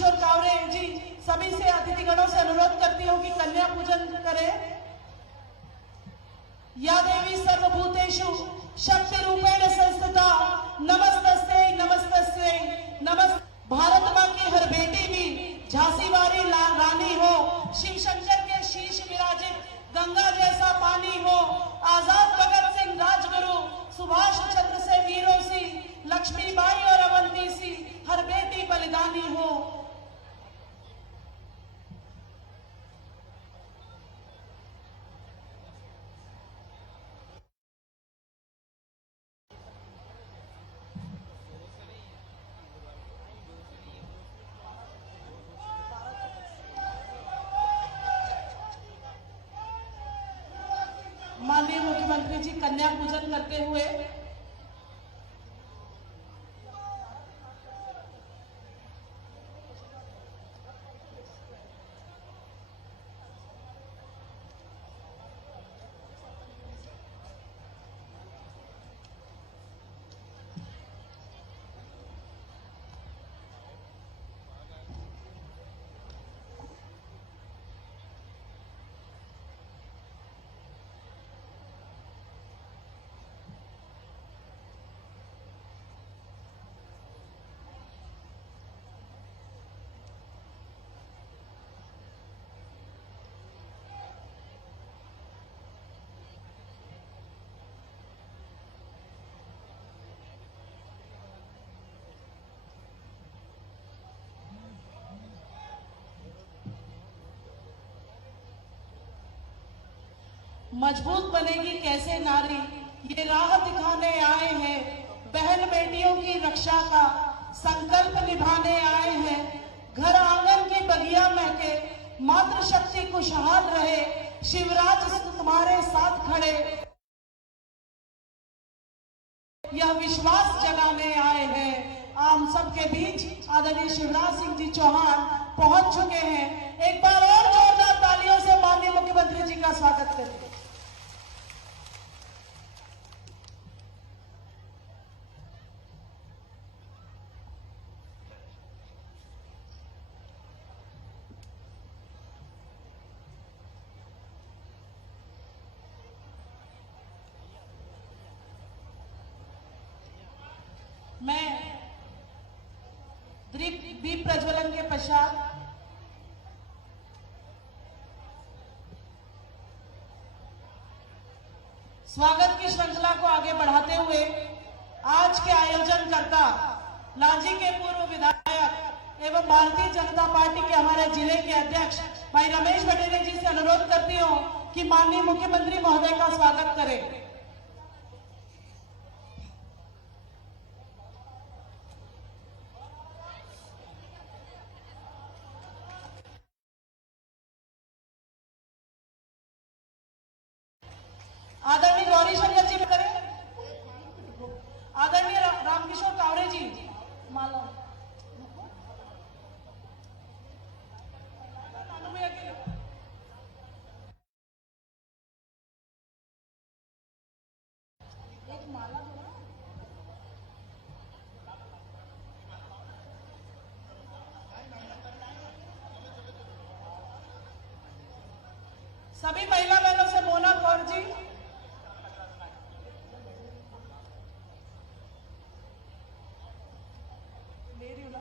रामकिशोर कावरे जी सभी से अतिथिगणों से अनुरोध करती हूँ कि कन्या पूजन करें। या देवी सर्वभूतेषु शक्ति रूपेण संस्थिता नमस्तस्यै नमस्तस्यै नमस्त। भारत माँ की हर बेटी भी झांसी वाली रानी हो, शिव शंकर के शीश विराजित गंगा जैसा पानी हो, आजाद भगत सिंह राजगुरु सुभाष चंद्र से वीरों सी, लक्ष्मीबाई और अवंती सी हर बेटी बलिदानी हो। माननीय मुख्यमंत्री जी कन्या पूजन करते हुए मजबूत बनेगी कैसे नारी, ये राह दिखाने आए हैं। बहन बेटियों की रक्षा का संकल्प निभाने आए हैं। घर आंगन की बगिया महके, मातृशक्ति खुशहाल रहे, शिवराज तुम्हारे साथ खड़े, यह विश्वास जगाने आए हैं। आम सबके बीच आदरणीय शिवराज सिंह जी चौहान पहुंच चुके हैं। एक बार और जोरदार तालियों से माननीय मुख्यमंत्री जी का स्वागत करें। मैं दीप प्रज्वलन के पश्चात स्वागत की श्रृंखला को आगे बढ़ाते हुए आज के आयोजनकर्ता लांजी के पूर्व विधायक एवं भारतीय जनता पार्टी के हमारे जिले के अध्यक्ष भाई रमेश भटेरे जी से अनुरोध करती हूं कि माननीय मुख्यमंत्री महोदय का स्वागत करें। आदरणीय गौरी शंकर जी करें। आदरणीय रामकिशोर कावरे जी माला एक माला सभी महिला बहनों से मोना कौर जी,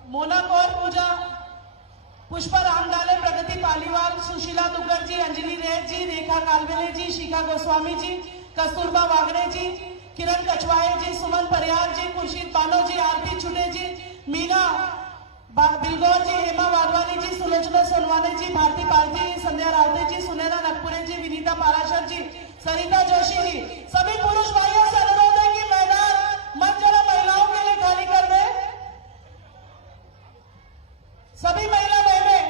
मोना कौर पूजा, पुष्पा रामडाले, प्रगति पालीवाल, सुशीला दुग्गर जी, अंजलि रेत जी, रेखा कालवेले जी, शिखा गोस्वामी जी, कस्तूरबा वागड़े जी, किरण कछवाहे जी, सुमन परियार जी, खुर्शीद बानो जी, आरती छुटे जी, मीना बिलगौर जी, हेमा वाधवानी जी, सुलोचना सोनवाने जी, भारती पारजी, संध्या रावते जी, सुनैना नगपुरे जी, विनीता पाराशर जी, सरिता जोशी जी। सभी पुरुष भाइयों से अनुरोध है कि मैदान मंच जरा महिलाओं के लिए खाली कर दे। सभी महिला बहनें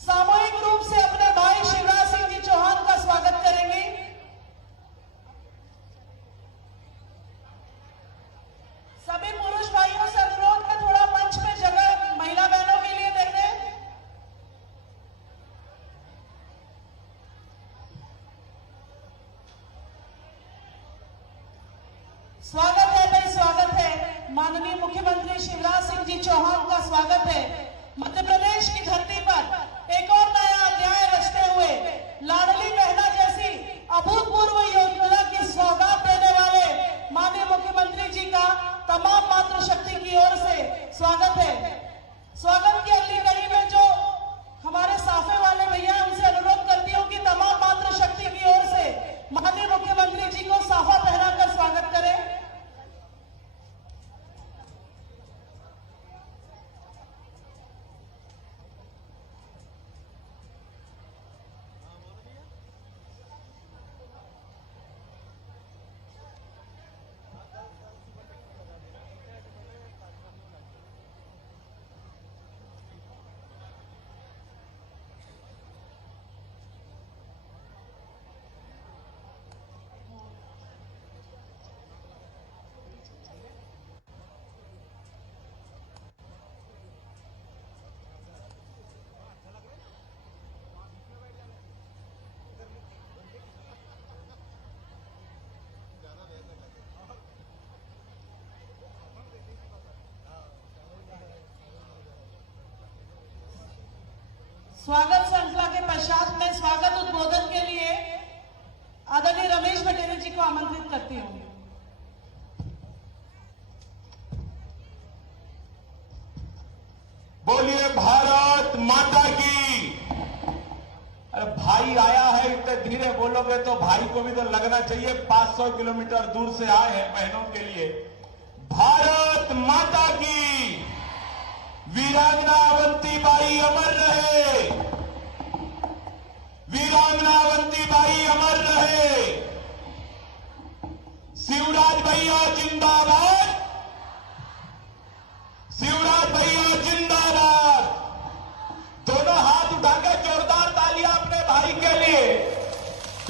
सामूहिक रूप से अपने भाई शिवराज सिंह जी चौहान का स्वागत करेंगी। सभी पुरुष भाइयों से अनुरोध है थोड़ा मंच में जगह महिला बहनों के लिए दे दें। स्वागत है भाई, स्वागत है। माननीय मुख्यमंत्री शिवराज सिंह जी चौहान का स्वागत है। मध्य प्रदेश स्वागत श्रृंखला के पश्चात में स्वागत उद्बोधन के लिए आदरणीय रमेश भटेरे जी को आमंत्रित करती हूँ। बोलिए भारत माता की। अरे भाई आया है, इतने धीरे बोलोगे तो भाई को भी तो लगना चाहिए। 500 किलोमीटर दूर से आए हैं बहनों के लिए। भारत माता की। वीरांगना अवंतीबाई अमर रहे, वीरांगना अवंतीबाई अमर रहे। शिवराज भैया जिंदाबाद, शिवराज भैया जिंदाबाद। दोनों हाथ उठाकर जोरदार तालियां अपने भाई के लिए।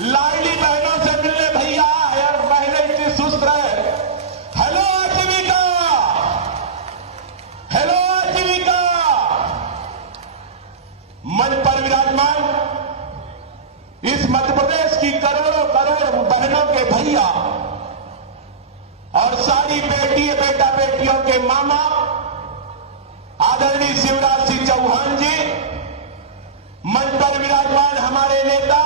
लाडली बहनों से मिलने भैया यार, बहनें इतनी सुस्त रहे। हेलो आजीविका, हेलो आजीविका। मंच पर विराजमान इस मध्य प्रदेश की करोड़ों करोड़ बहनों के भैया और सारी बेटी बेटा बेटियों के मामा आदरणीय शिवराज सिंह चौहान जी, मंच पर विराजमान हमारे नेता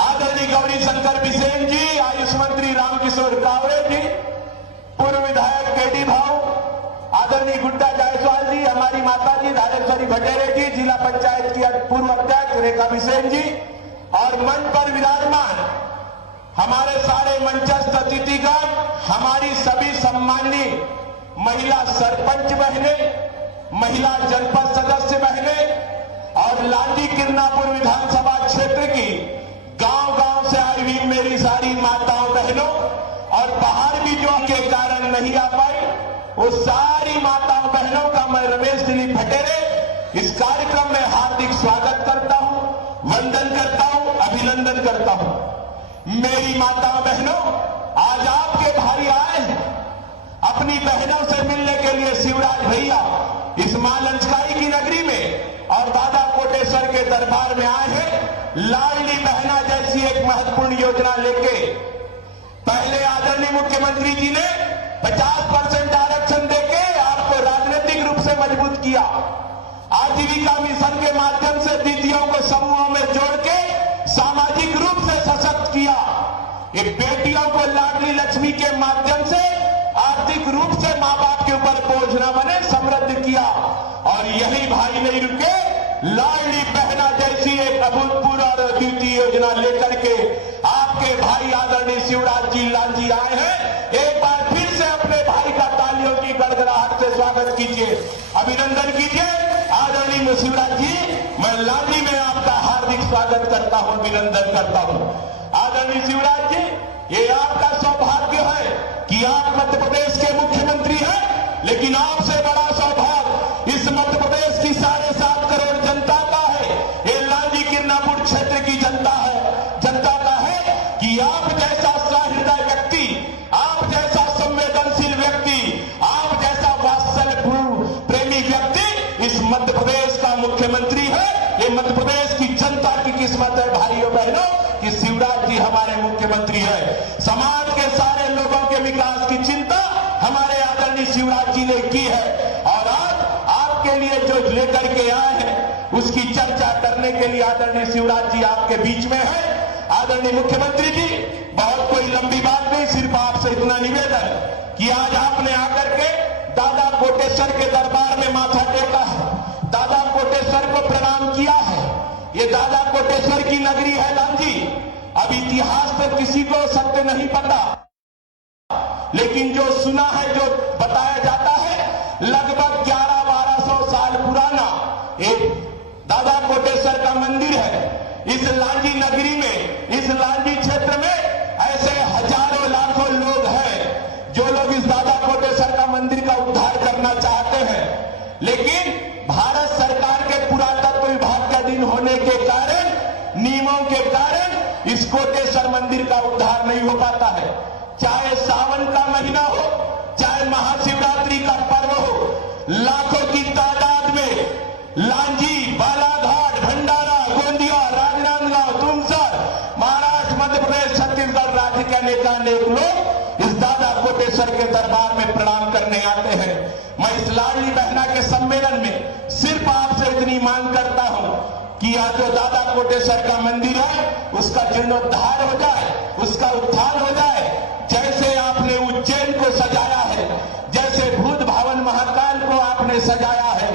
आदरणीय गौरी शंकर बिसेन जी, आयुष मंत्री रामकिशोर कावरे जी, पूर्व विधायक केडी भाऊ, आदरणीय गुड्डा जायसवाल जी, हमारी माता जी धारेश्वरी भटेरे जी, जिला पंचायत की पूर्व अध्यक्ष रेखा बिसेन जी, और मंच पर विराजमान हमारे सारे मंचस्थ अतिथिगण, हमारी सभी सम्माननीय महिला सरपंच बहनें, महिला जनपद सदस्य बहनें और लाडी किरनापुर विधानसभा क्षेत्र की गांव-गांव से आई हुई मेरी सारी माताओं बहनों, और बाहर भी जो के कारण नहीं आ पाई, वो सारी माताओं बहनों का मैं रमेश दिलीप भटेरे इस कार्यक्रम में हार्दिक स्वागत करता हूं, वंदन करता हूं, अभिनंदन करता हूं। मेरी माताओं बहनों, आज आपके भाई आए हैं अपनी बहनों से मिलने के लिए शिवराज भैया इस मां लंचकाई की नगरी में और दादा कोटेश्वर के दरबार में आए हैं लाडली बहना जैसी एक महत्वपूर्ण योजना लेके। पहले आदरणीय मुख्यमंत्री जी ने 50% आरक्षण देके आपको राजनीतिक रूप से मजबूत किया। आजीविका मिशन के माध्यम से दीदियों को समूहों में जोड़ के सामाजिक रूप से सशक्त किया। ये बेटियों को लाडली लक्ष्मी के माध्यम से आर्थिक रूप से मां बाप के ऊपर बोझ न बने, समृद्ध किया। और यही भाई नहीं रुके, लाडली बहना जैसी एक अभूतपूर्व और अद्वितीय योजना लेकर के आपके भाई आदरणीय शिवराज जी लाल जी आए हैं। एक बार फिर से अपने भाई का तालियों की गड़गड़ाहट से स्वागत कीजिए, अभिनंदन कीजिए। आदरणीय शिवराज जी, मैं लाडली में आपका हार्दिक स्वागत करता हूं, अभिनंदन करता हूं। आदरणीय शिवराज जी, ये आपका सौभाग्य है कि आप मध्य प्रदेश के मुख्यमंत्री हैं, लेकिन आपसे बड़ा सौभाग्य इस मध्य प्रदेश की 7.5 करोड़ जनता का है, ये लाडली किरनापुर क्षेत्र की जनता का है कि आप जैसा सहृदय व्यक्ति, आप जैसा संवेदनशील व्यक्ति, आप जैसा वात्सल्य प्रेमी व्यक्ति इस मध्य प्रदेश का मुख्यमंत्री है। ये मध्य प्रदेश की जनता की किस्मत है भाइयों बहनों कि शिवराज जी हमारे मुख्यमंत्री है। समाज के सारे लोगों के विकास की चिंता हमारे आदरणीय शिवराज जी ने की है, और आज आपके लिए जो लेकर के आए हैं उसकी चर्चा करने के लिए आदरणीय शिवराज जी आपके बीच में है। आदरणीय मुख्यमंत्री जी, बहुत कोई लंबी बात नहीं, सिर्फ आपसे इतना निवेदन कि आज आपने आकर के दादा कोटेश्वर के दरबार में माथा टेका है, दादा कोटेश्वर को प्रणाम किया है। ये दादा कोटेश्वर की नगरी है लाल जी। अब इतिहास तो किसी को सत्य नहीं पता, लेकिन जो सुना है, जो बताया जाता है, लगभग 1100-1200 साल पुराना एक दादा कोटेश्वर का मंदिर है। इस लांजी नगरी में, इस लांजी क्षेत्र में ऐसे हजारों लाखों लोग हैं जो लोग इस दादा कोटेश्वर का मंदिर का उद्धार करना चाहते हैं, लेकिन भारत सरकार के पुरातत्व विभाग का दिन होने के कारण, नियमों के कारण इस कोटेश्वर मंदिर का उद्धार नहीं हो पाता है। चाहे सावन का महीना हो, चाहे महाशिवरात्रि का पर्व हो, लाखों की तादाद में लांजी, बालाघाट, भंडारा, गोंदिया, राजनांदगांव, तुमसर, महाराष्ट्र, मध्य प्रदेश, छत्तीसगढ़ राज्य के अनेक लोग इस दादा कोटेश्वर के दरबार में प्रणाम करने आते हैं। मैं इस लाडली बहना के सम्मेलन में सिर्फ आपसे इतनी मांग करता हूं कि यह जो दादा कोटेश्वर का मंदिर है उसका जीर्णोद्धार हो जाए, उसका उत्थान हो जाए। जैसे आपने उज्जैन को सजाया है, जैसे भूत भवन महाकाल को आपने सजाया है,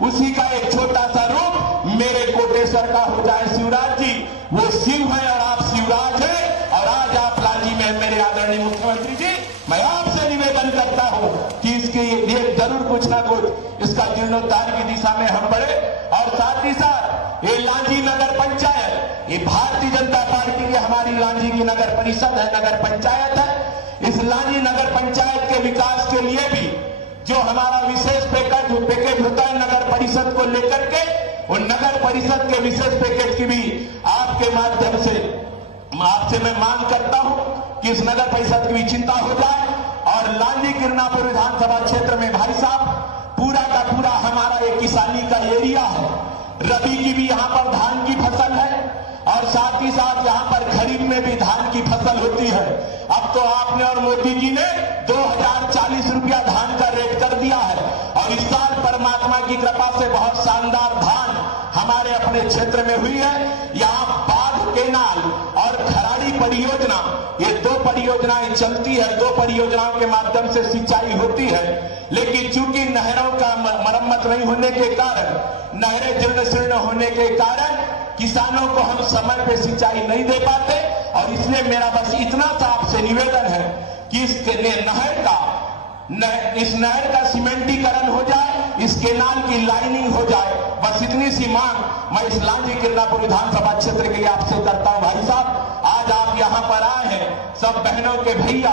उसी का एक छोटा सा रूप मेरे कोटेश्वर का हो जाए। शिवराज जी वो शिव है और आप शिवराज हैं, और आज आप लांजी में मेरे आदरणीय मुख्यमंत्री जी, मैं आपसे निवेदन करता हूं कि इसके लिए जरूर कुछ ना कुछ इसका जीर्णोद्धार की दिशा में हम बढ़े। और साथ ही साथ ये लांजी नगर पंचायत, ये भारतीय जनता पार्टी की हमारी लांजी की नगर परिषद है, नगर पंचायत है। इस लांजी नगर पंचायत के विकास के लिए भी जो हमारा विशेष पैकेज होता है नगर परिषद को लेकर के, उन नगर परिषद के विशेष पैकेज की भी आपके माध्यम से आपसे मैं मांग करता हूं कि इस नगर परिषद की भी चिंता हो जाए। और लांजी किरनापुर विधानसभा क्षेत्र में भाई साहब पूरा का पूरा हमारा एक किसानी का एरिया है। रबी की भी यहाँ पर धान की फसल है और साथ ही साथ यहाँ पर खरीफ में भी धान की फसल होती है। अब तो आपने और मोदी जी ने 2040 रुपया धान का रेट कर दिया है, और इस साल परमात्मा की कृपा से बहुत शानदार धान हमारे अपने क्षेत्र में हुई है। यहाँ बाढ़ केनाल और खराड़ी परियोजना, ये दो परियोजनाएं चलती है, दो परियोजनाओं के माध्यम से सिंचाई होती है। लेकिन चूंकि नहरों का मरम्मत नहीं होने के कारण, नहरें जीर्ण शीर्ण होने के कारण किसानों को हम समय पे सिंचाई नहीं दे पाते। और इसलिए मेरा बस इतना सा आपसे निवेदन है कि इस नहर का सीमेंटीकरण हो जाए, इस केनाल की लाइनिंग हो जाए। बस इतनी सी मांग मैं इस लांजी किरनापुर विधानसभा क्षेत्र के लिए आपसे करता हूं। भाई साहब आज आप यहां पर आए हैं, सब बहनों के भैया,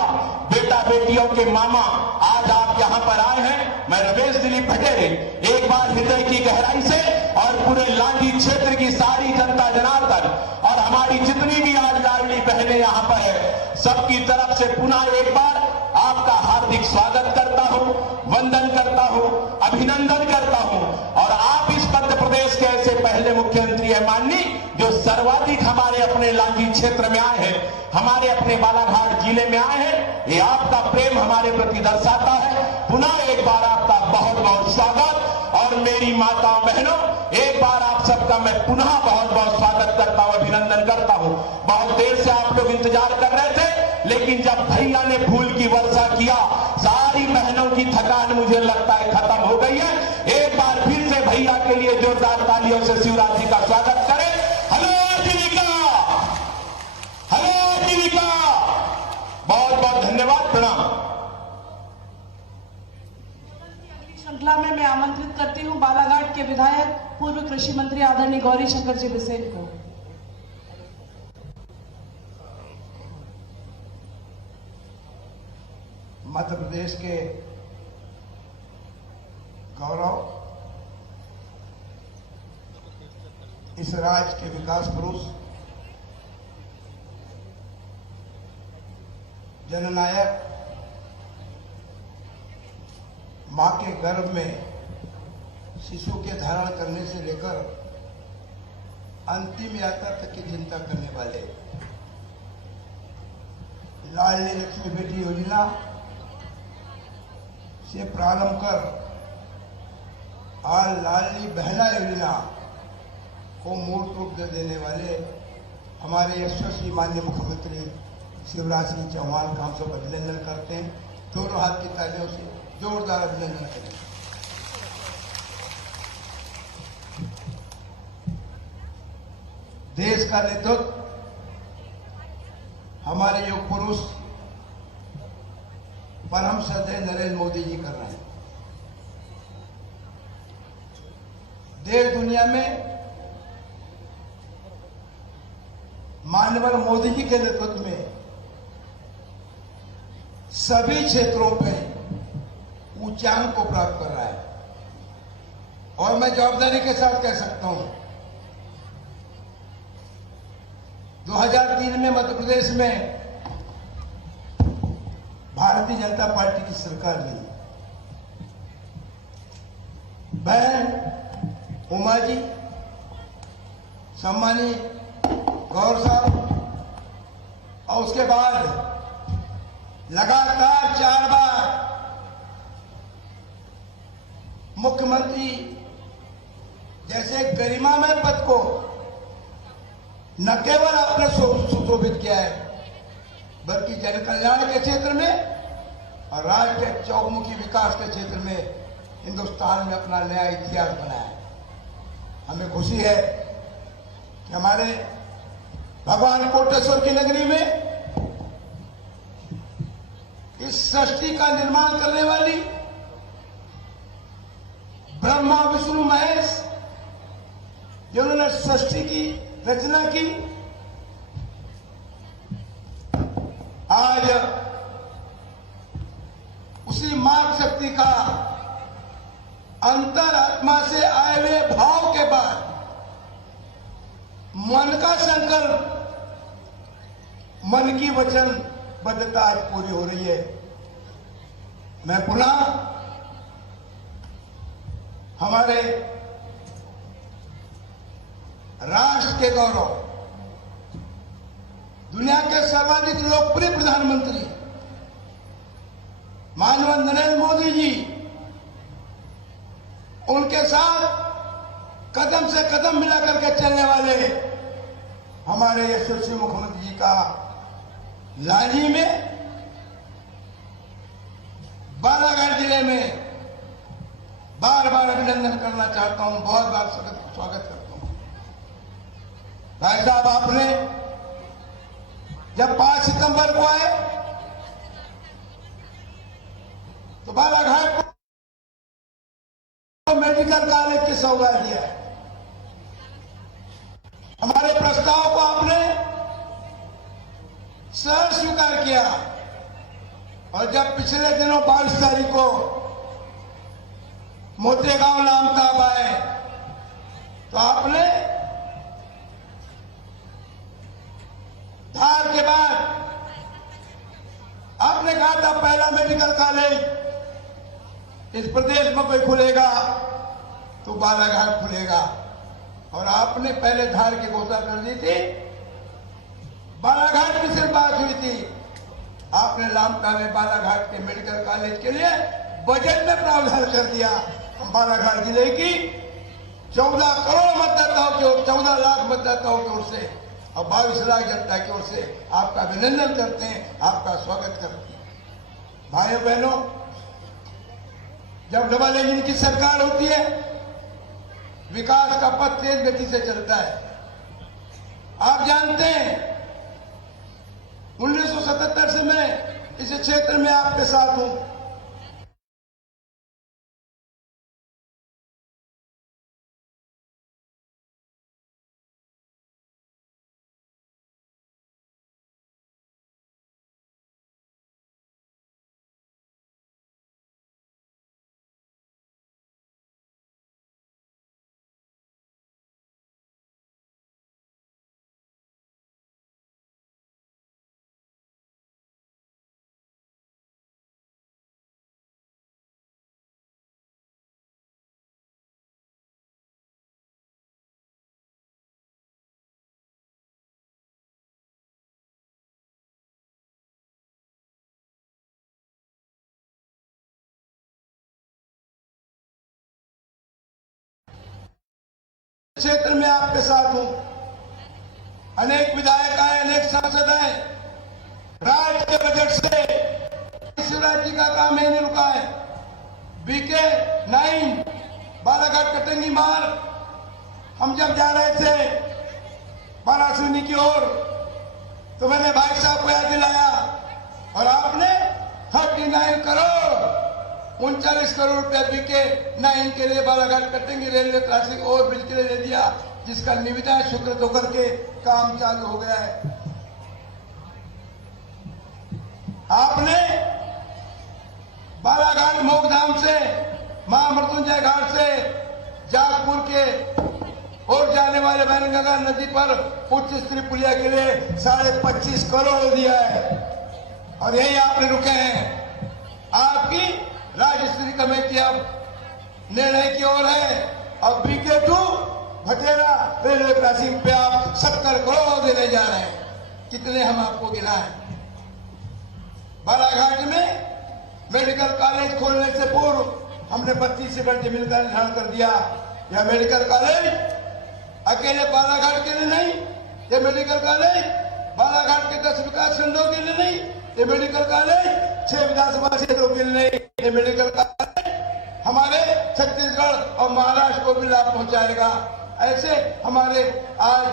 बेटा बेटियों के मामा, आज आप यहां पर आए हैं। मैं रमेश दिलीप भटेरे एक बार हृदय की गहराई से और पूरे लांजी क्षेत्र की सारी जनता जनार्दन और हमारी जितनी भी आज लाडली बहनें यहां पर है, सबकी तरफ से पुनः एक बार आपका हार्दिक स्वागत करता हूं, वंदन करता हूं, अभिनंदन करता हूं। और आप इस मध्य प्रदेश के ऐसे पहले मुख्यमंत्री है माननीय जो सर्वाधिक हमारे अपने लांजी क्षेत्र में आए हैं, हमारे अपने बालाघाट जिले में आए हैं। ये आपका प्रेम हमारे प्रति दर्शाता है। पुनः एक बार आपका बहुत बहुत स्वागत। और मेरी माताओं बहनों, एक बार आप सबका मैं पुनः बहुत बहुत स्वागत करता हूं, अभिनंदन करता हूं। बहुत देर से आप लोग इंतजार कर रहे थे, लेकिन जब भैया ने फूल की वर्षा किया, सारी बहनों की थकान मुझे लगता है खत्म हो गई है। एक बार फिर से भैया के लिए जोरदार तालियों से शिवराज जी का स्वागत करें। हेलो जीविका, हेलो जीविका, बहुत बहुत धन्यवाद, प्रणाम। श्रृंखला में मैं आमंत्रित करती हूं बालाघाट के विधायक पूर्व कृषि मंत्री आदरणीय गौरी शंकर जी बिसेन को। मध्य प्रदेश के गौरव, इस राज्य के विकास पुरुष, जननायक, मां के गर्भ में शिशु के धारण करने से लेकर अंतिम यात्रा तक की चिंता करने वाले लाडली लक्ष्मी बेटी योजना से प्रारंभ कर आज लाडली बहना योजना को मूर्त रूप दे देने वाले हमारे यशस्वी माननीय मुख्यमंत्री शिवराज सिंह चौहान का हम सब अभिनंदन करते हैं। दोनों हाथ की तालियों से जोरदार अभिनंदन करें। देश का नेतृत्व हमारे युग पुरुष परम श्रद्धेय नरेंद्र मोदी जी कर रहे हैं। देश दुनिया में माननीय मोदी जी के नेतृत्व में सभी क्षेत्रों में उच्चांक को प्राप्त कर रहा है। और मैं जवाबदारी के साथ कह सकता हूं, 2003 में मध्य प्रदेश में भारतीय जनता पार्टी की सरकार बनी। बहन उमा जी, सम्मानी गौर साहब, और उसके बाद लगातार 4 बार ऐसे गरिमामय पद को न केवल आपने सुशोभित किया है, बल्कि जन कल्याण के क्षेत्र में और राज्य के चौमुखी विकास के क्षेत्र में हिंदुस्तान में अपना नया इतिहास बनाया है। हमें खुशी है कि हमारे भगवान कोटेश्वर की नगरी में इस सृष्टि का निर्माण करने वाली ब्रह्मा विष्णु महेश जिन्होंने सृष्टि की रचना की, आज उसी मार्ग शक्ति का अंतरात्मा से आए हुए भाव के बाद मन का संकल्प, मन की वचनबद्धता आज पूरी हो रही है। मैं पुनः हमारे राष्ट्र के गौरव, दुनिया के सर्वाधिक लोकप्रिय प्रधानमंत्री माननीय नरेंद्र मोदी जी, उनके साथ कदम से कदम मिला करके चलने वाले हमारे यशस्वी मुख्यमंत्री जी का लांजी में बालाघाट जिले में बार बार अभिनंदन करना चाहता हूं, बहुत बार स्वागत करता हूं। भाई साहब, आपने जब 5 सितंबर को आए तो बालाघाट को मेडिकल कॉलेज की सौगात दिया है। हमारे प्रस्ताव को आपने सर स्वीकार किया और जब पिछले दिनों 22 तारीख को मोतेगांव नामताब आए तो आपने धार के बाद आपने कहा था पहला मेडिकल कॉलेज इस प्रदेश में कोई खुलेगा तो बालाघाट खुलेगा, और आपने पहले धार की घोषणा कर दी थी, बालाघाट की सिर्फ बात हुई थी। आपने लामका में बालाघाट के मेडिकल कॉलेज के लिए बजट में प्रावधान कर दिया। हम बालाघाट जिले की 14 करोड़ मतदाताओं की ओर, 14 लाख मतदाताओं की ओर से और 22 लाख जनता की ओर से आपका अभिनंदन करते हैं, आपका स्वागत करते हैं। भाइयों बहनों, जब डबल इंजन की सरकार होती है, विकास का पथ तेज गति से चलता है। आप जानते हैं 1977 से मैं इस क्षेत्र में आपके साथ हूं। क्षेत्र में आपके साथ हूं। अनेक विधायक आए, अनेक सांसद आए। राज्य के बजट से इस राज्य का काम नहीं रुका है। बीके 9 बालाघाट कटंगी मार्ग हम जब जा रहे थे बारासूनी की ओर तो मैंने भाई साहब को याद दिलाया और आपने 39 करोड़ 39 करोड़ रुपया बीके 9 के लिए बालाघाट कटेंगे रेलवे क्रॉसिंग और ब्रिज के लिए दे दिया, जिसका निविदा स्वीकृत होकर के काम चालू हो गया है। आपने बालाघाट मोगधाम से महामृत्युंजय घाट से जागपुर के और जाने वाले वैनगंगा नदी पर उच्च स्तरीय पुलिया के लिए 25.5 करोड़ दिया है और यही आपने रुके हैं। आपकी राज्य स्तरीय कमेटी अब निर्णय की ओर है और बीके 2 भटेरा रेलवे क्रॉसिंग पे आप 70 करोड़ देने जा रहे हैं। कितने हम आपको गिनाएं। बालाघाट में मेडिकल कॉलेज खोलने से पूर्व हमने 32 एकड़ जमीन का निर्धारण कर दिया। यह मेडिकल कॉलेज अकेले बालाघाट के लिए नहीं, ये मेडिकल कॉलेज बालाघाट के 10 विकास खंडों के लिए नहीं, ये मेडिकल कॉलेज 6 विधानसभा क्षेत्रों के लिए नहीं, ये मेडिकल कॉलेज हमारे छत्तीसगढ़ और महाराष्ट्र को भी लाभ पहुंचाएगा। ऐसे आज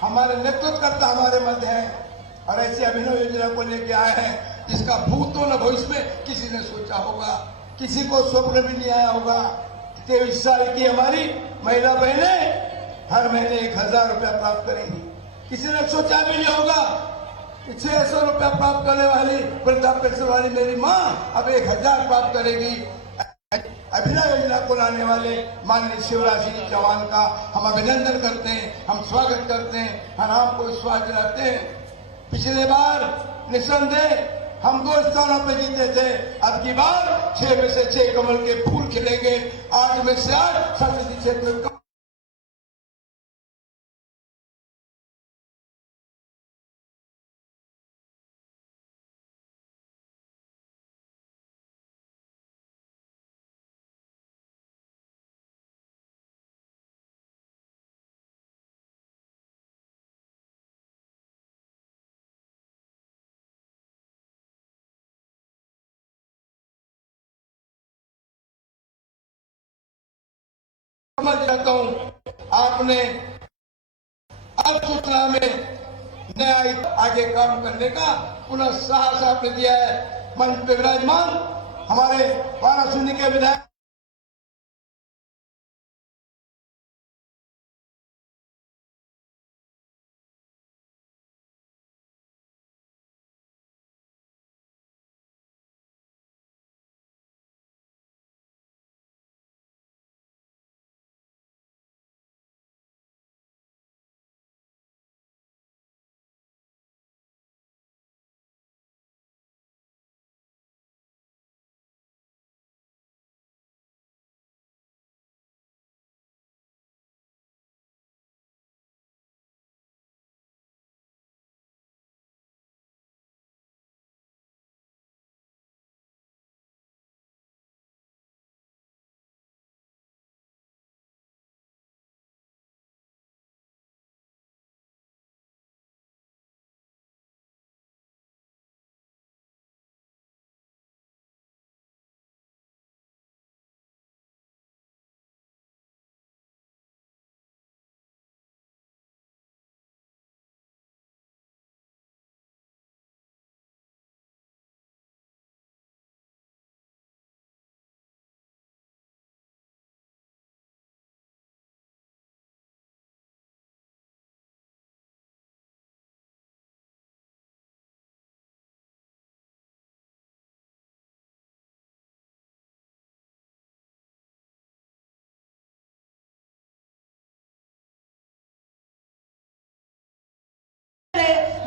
हमारे नेतृत्वकर्ता हमारे मध्य हैं और ऐसी अभिनव योजना को लेके आए हैं जिसका भूतों न भविष्य में किसी ने सोचा होगा, किसी को स्वप्न भी नहीं आया होगा। 23 साल की हमारी महिला बहनें हर महीने 1000 रुपया प्राप्त करेंगी। किसी ने सोचा भी नहीं होगा कि 600 रुपया प्राप्त करने वाली वृद्धा पेंशन वाली मेरी माँ अब 1000 प्राप्त करेगी। अभिनव योजना को लाने वाले माननीय शिवराज सिंह चौहान का हम अभिनंदन करते हैं, हम स्वागत करते हैं, हम आपको विश्वास दिलाते हैं। पिछले बार निस्संदेह हम 2 स्थानों पे जीते थे, अब की बार 6 में से 6 कमल के फूल खिलेंगे, 8 में से 8 संसदीय क्षेत्र में। समझ जाता हूं आपने अब सूचना में नया आगे काम करने का पुनः साहस आपने दिया है। मंच पे विराजमान हमारे वाराणसी के विधायक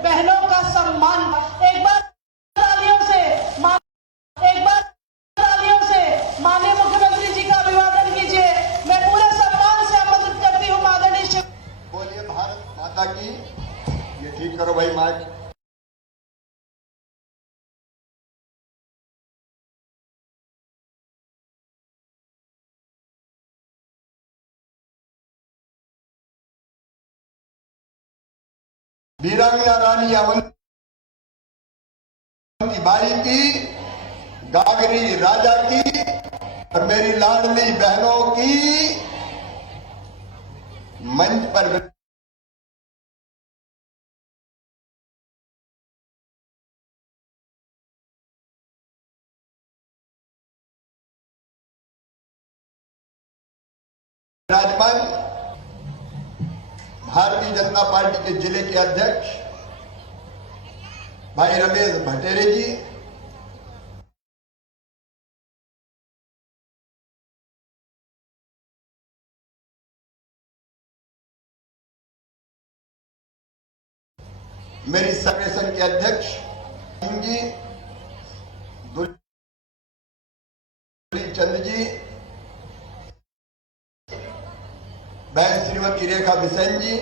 बहनों का सम्मान एक बार तालियों से माननीय मुख्यमंत्री जी का अभिवादन कीजिए। मैं पूरे सम्मान से आमंत्रित करती हूँ माननीय। बोलिए भारत माता की। ये ठीक करो भाई माइक। वीरांगना रानी अवंती बाई की, गागरी राजा की और मेरी लाडली बहनों की मंच पर विराजमान भारतीय जनता पार्टी के जिले के अध्यक्ष भाई रमेश भटेरे जी, मेरी संगठन के अध्यक्ष सिंह जी, दुली चंद जी, बहन श्रीमती रेखा बिसेन जी,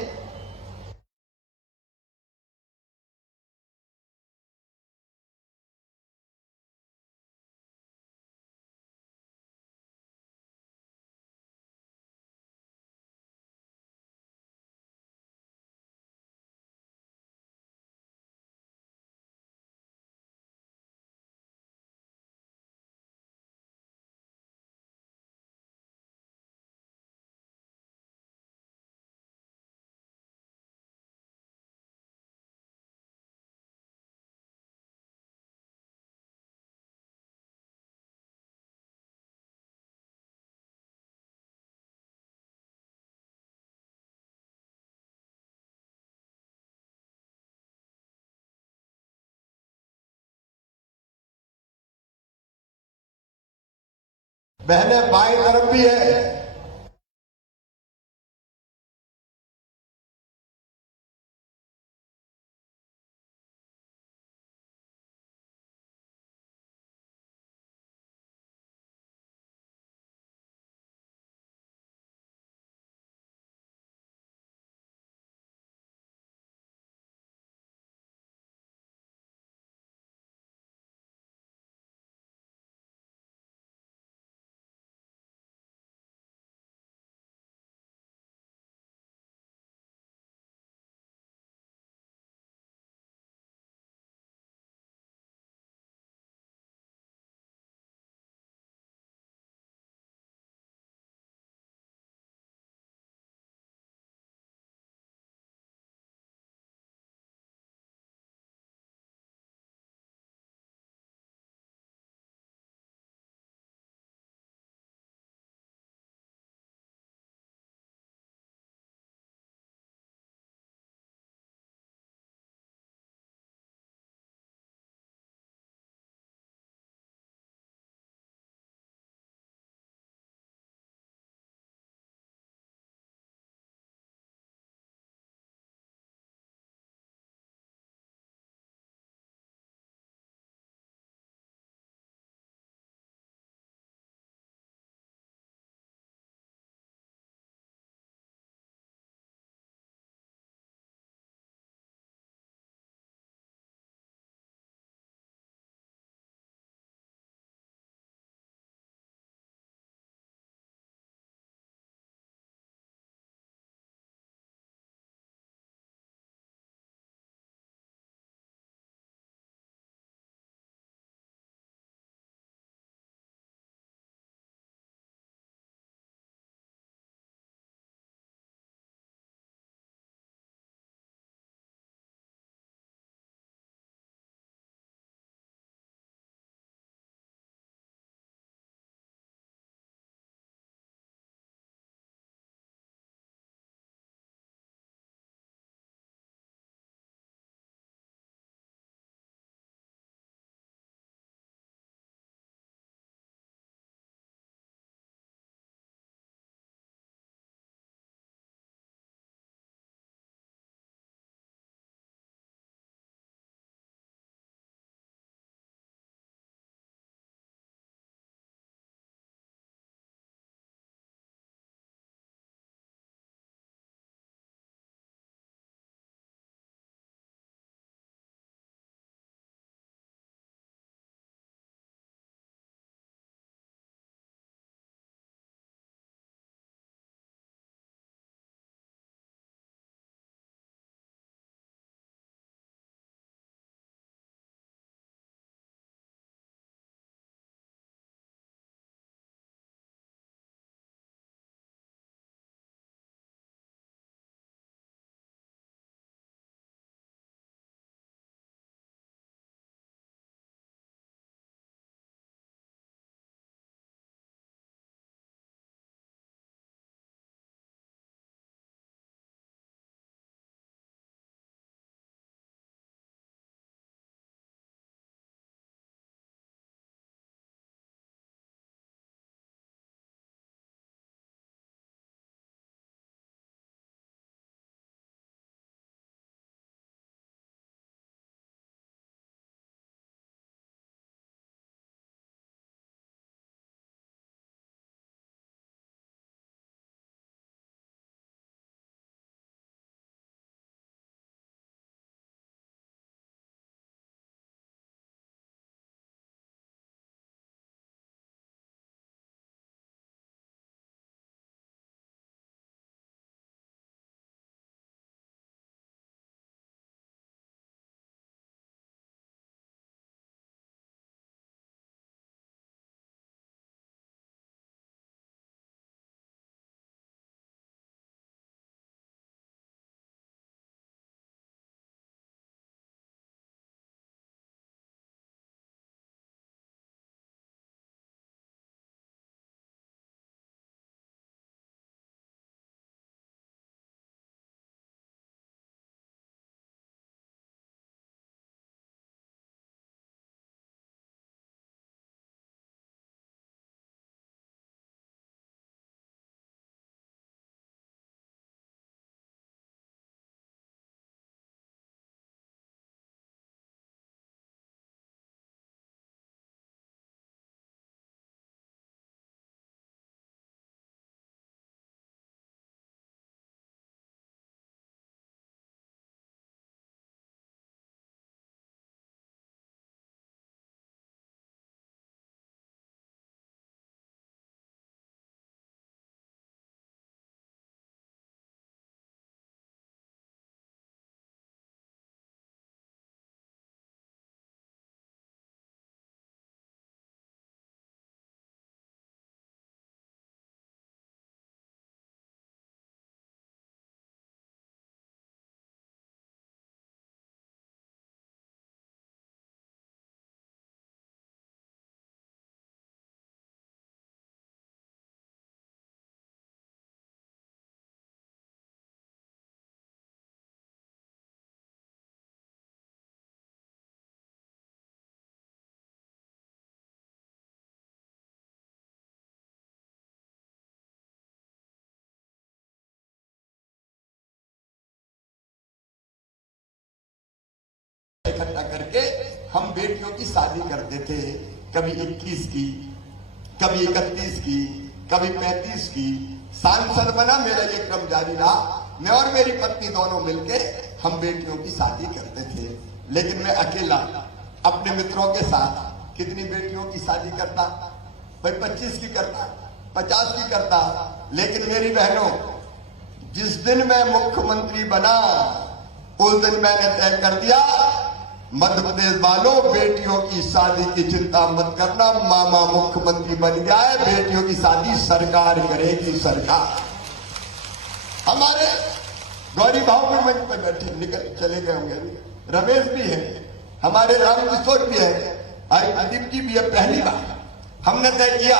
बहनें बाएं तरफ भी है। इकट्ठा करके हम बेटियों की शादी करते थे, कभी 21 की, कभी 31 की, कभी 35 की। सांसद बना, मेरा ये क्रम जारी रहा। मैं और मेरी पत्नी दोनों मिलके हम बेटियों की शादी करते थे। लेकिन मैं अकेला अपने मित्रों के साथ कितनी बेटियों की शादी करता? भाई 25 की करता, 50 की करता। लेकिन मेरी बहनों, जिस दिन मैं मुख्यमंत्री बना उस दिन मैंने तय कर दिया, मध्य प्रदेश वालों, बेटियों की शादी की चिंता मत करना। मामा मुख्यमंत्री बन गया है, बेटियों की शादी सरकार करेगी, सरकार। हमारे गौरी भाव में मंच पे बैठे निकल चले गए होंगे, रमेश भी है, हमारे रामकिशोर भी है, प्रदीप जी भी है। पहली बार हमने तय किया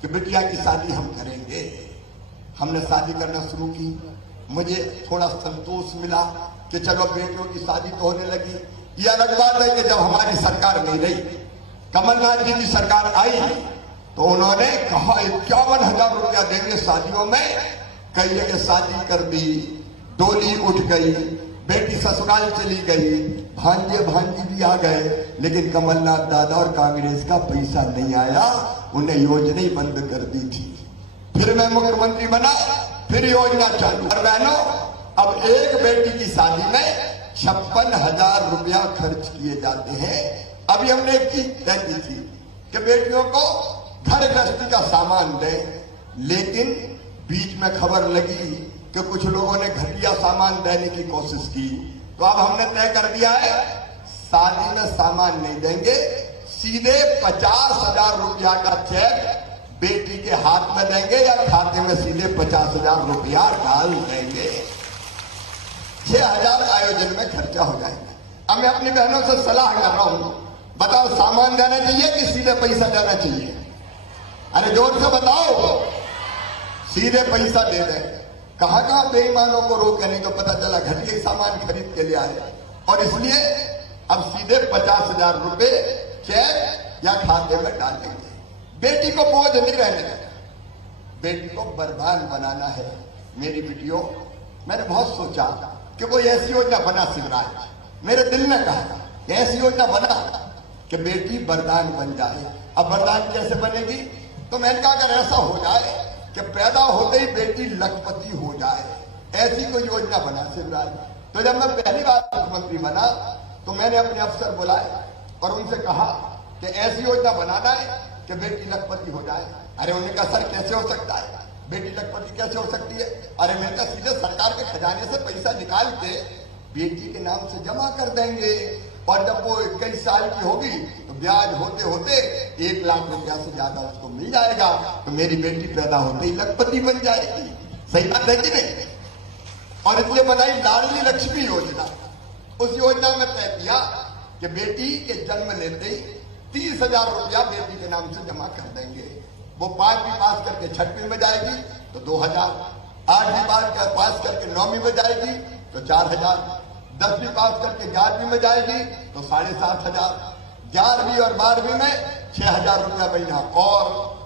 कि बिटिया की शादी हम करेंगे। हमने शादी करना शुरू की। मुझे थोड़ा संतोष मिला कि चलो बेटियों की शादी तो होने लगी। यह अलग बात है कि जब हमारी सरकार नहीं रही, कमलनाथ जी की सरकार आई, तो उन्होंने कहा 51,000 रुपया देंगे शादियों में। कई जगह शादी कर दी, डोली उठ गई, बेटी ससुराल चली गई, भांजे भांजी भी आ गए, लेकिन कमलनाथ दादा और कांग्रेस का पैसा नहीं आया। उन्हें योजना ही बंद कर दी थी। फिर मैं मुख्यमंत्री बना, फिर योजना चालू। और बहनों, अब एक बेटी की शादी में 56,000 रुपया खर्च किए जाते हैं। अभी हमने एक चीज तय की थी कि बेटियों को घर गृहस्थी का सामान दें, लेकिन बीच में खबर लगी कि कुछ लोगों ने घटिया सामान देने की कोशिश की। तो अब हमने तय कर दिया है, शादी में सामान नहीं देंगे, सीधे 50,000 रुपया का चेक बेटी के हाथ में देंगे या खाते में सीधे 50,000 रुपया डाल देंगे। 6,000 आयोजन में खर्चा हो जाएगा। अब मैं अपनी बहनों से सलाह कर रहा हूं, बताओ सामान देना चाहिए कि सीधे पैसा देना चाहिए? अरे जोर से बताओ, सीधे पैसा दे दें। कहां बेईमानों को रोके, नहीं तो पता चला घटिया सामान खरीद के ले आए। और इसलिए अब सीधे 50,000 रुपए चेक या खाते में डाल देंगे। बेटी को बोझ नहीं रहने देना, बेटी को बरबाद बनाना है। मेरी बेटियों, मैंने बहुत सोचा कि कोई ऐसी योजना बना शिवराज, मेरे दिल ने कहा ऐसी योजना बना कि बेटी वरदान बन जाए। अब वरदान कैसे बनेगी? तो मैंने कहा अगर ऐसा हो जाए कि पैदा होते ही बेटी लखपति हो जाए, ऐसी कोई योजना बना शिवराज। तो जब मैं पहली बार मुख्यमंत्री बना तो मैंने अपने अफसर बुलाए और उनसे कहा कि ऐसी योजना बनाना है कि बेटी लखपति हो जाए। अरे उन्होंने कहा सर कैसे हो सकता है, बेटी लखपति कैसे हो सकती है? अरे मैंने कहा सीधे सरकार के खजाने से पैसा निकाल के बेटी के नाम से जमा कर देंगे, और जब वो 21 साल की होगी तो ब्याज होते होते 1 लाख रुपया से ज्यादा उसको मिल जाएगा। तो मेरी बेटी पैदा होते ही लखपति बन जाएगी। सही बात है कि नहीं? और इसलिए बनाई लाडली लक्ष्मी योजना। उस योजना में तय किया कि बेटी के जन्म लेते ही 30,000 रुपया बेटी के नाम से जमा कर देंगे। वो 5वीं पास करके 6वीं में जाएगी तो 2,000, 8वीं पास करके 9वीं में जाएगी तो 4,000, 10वीं पास करके 11वीं में जाएगी तो 7,500, 11वीं और 12वीं में 6,000 रुपया महीना।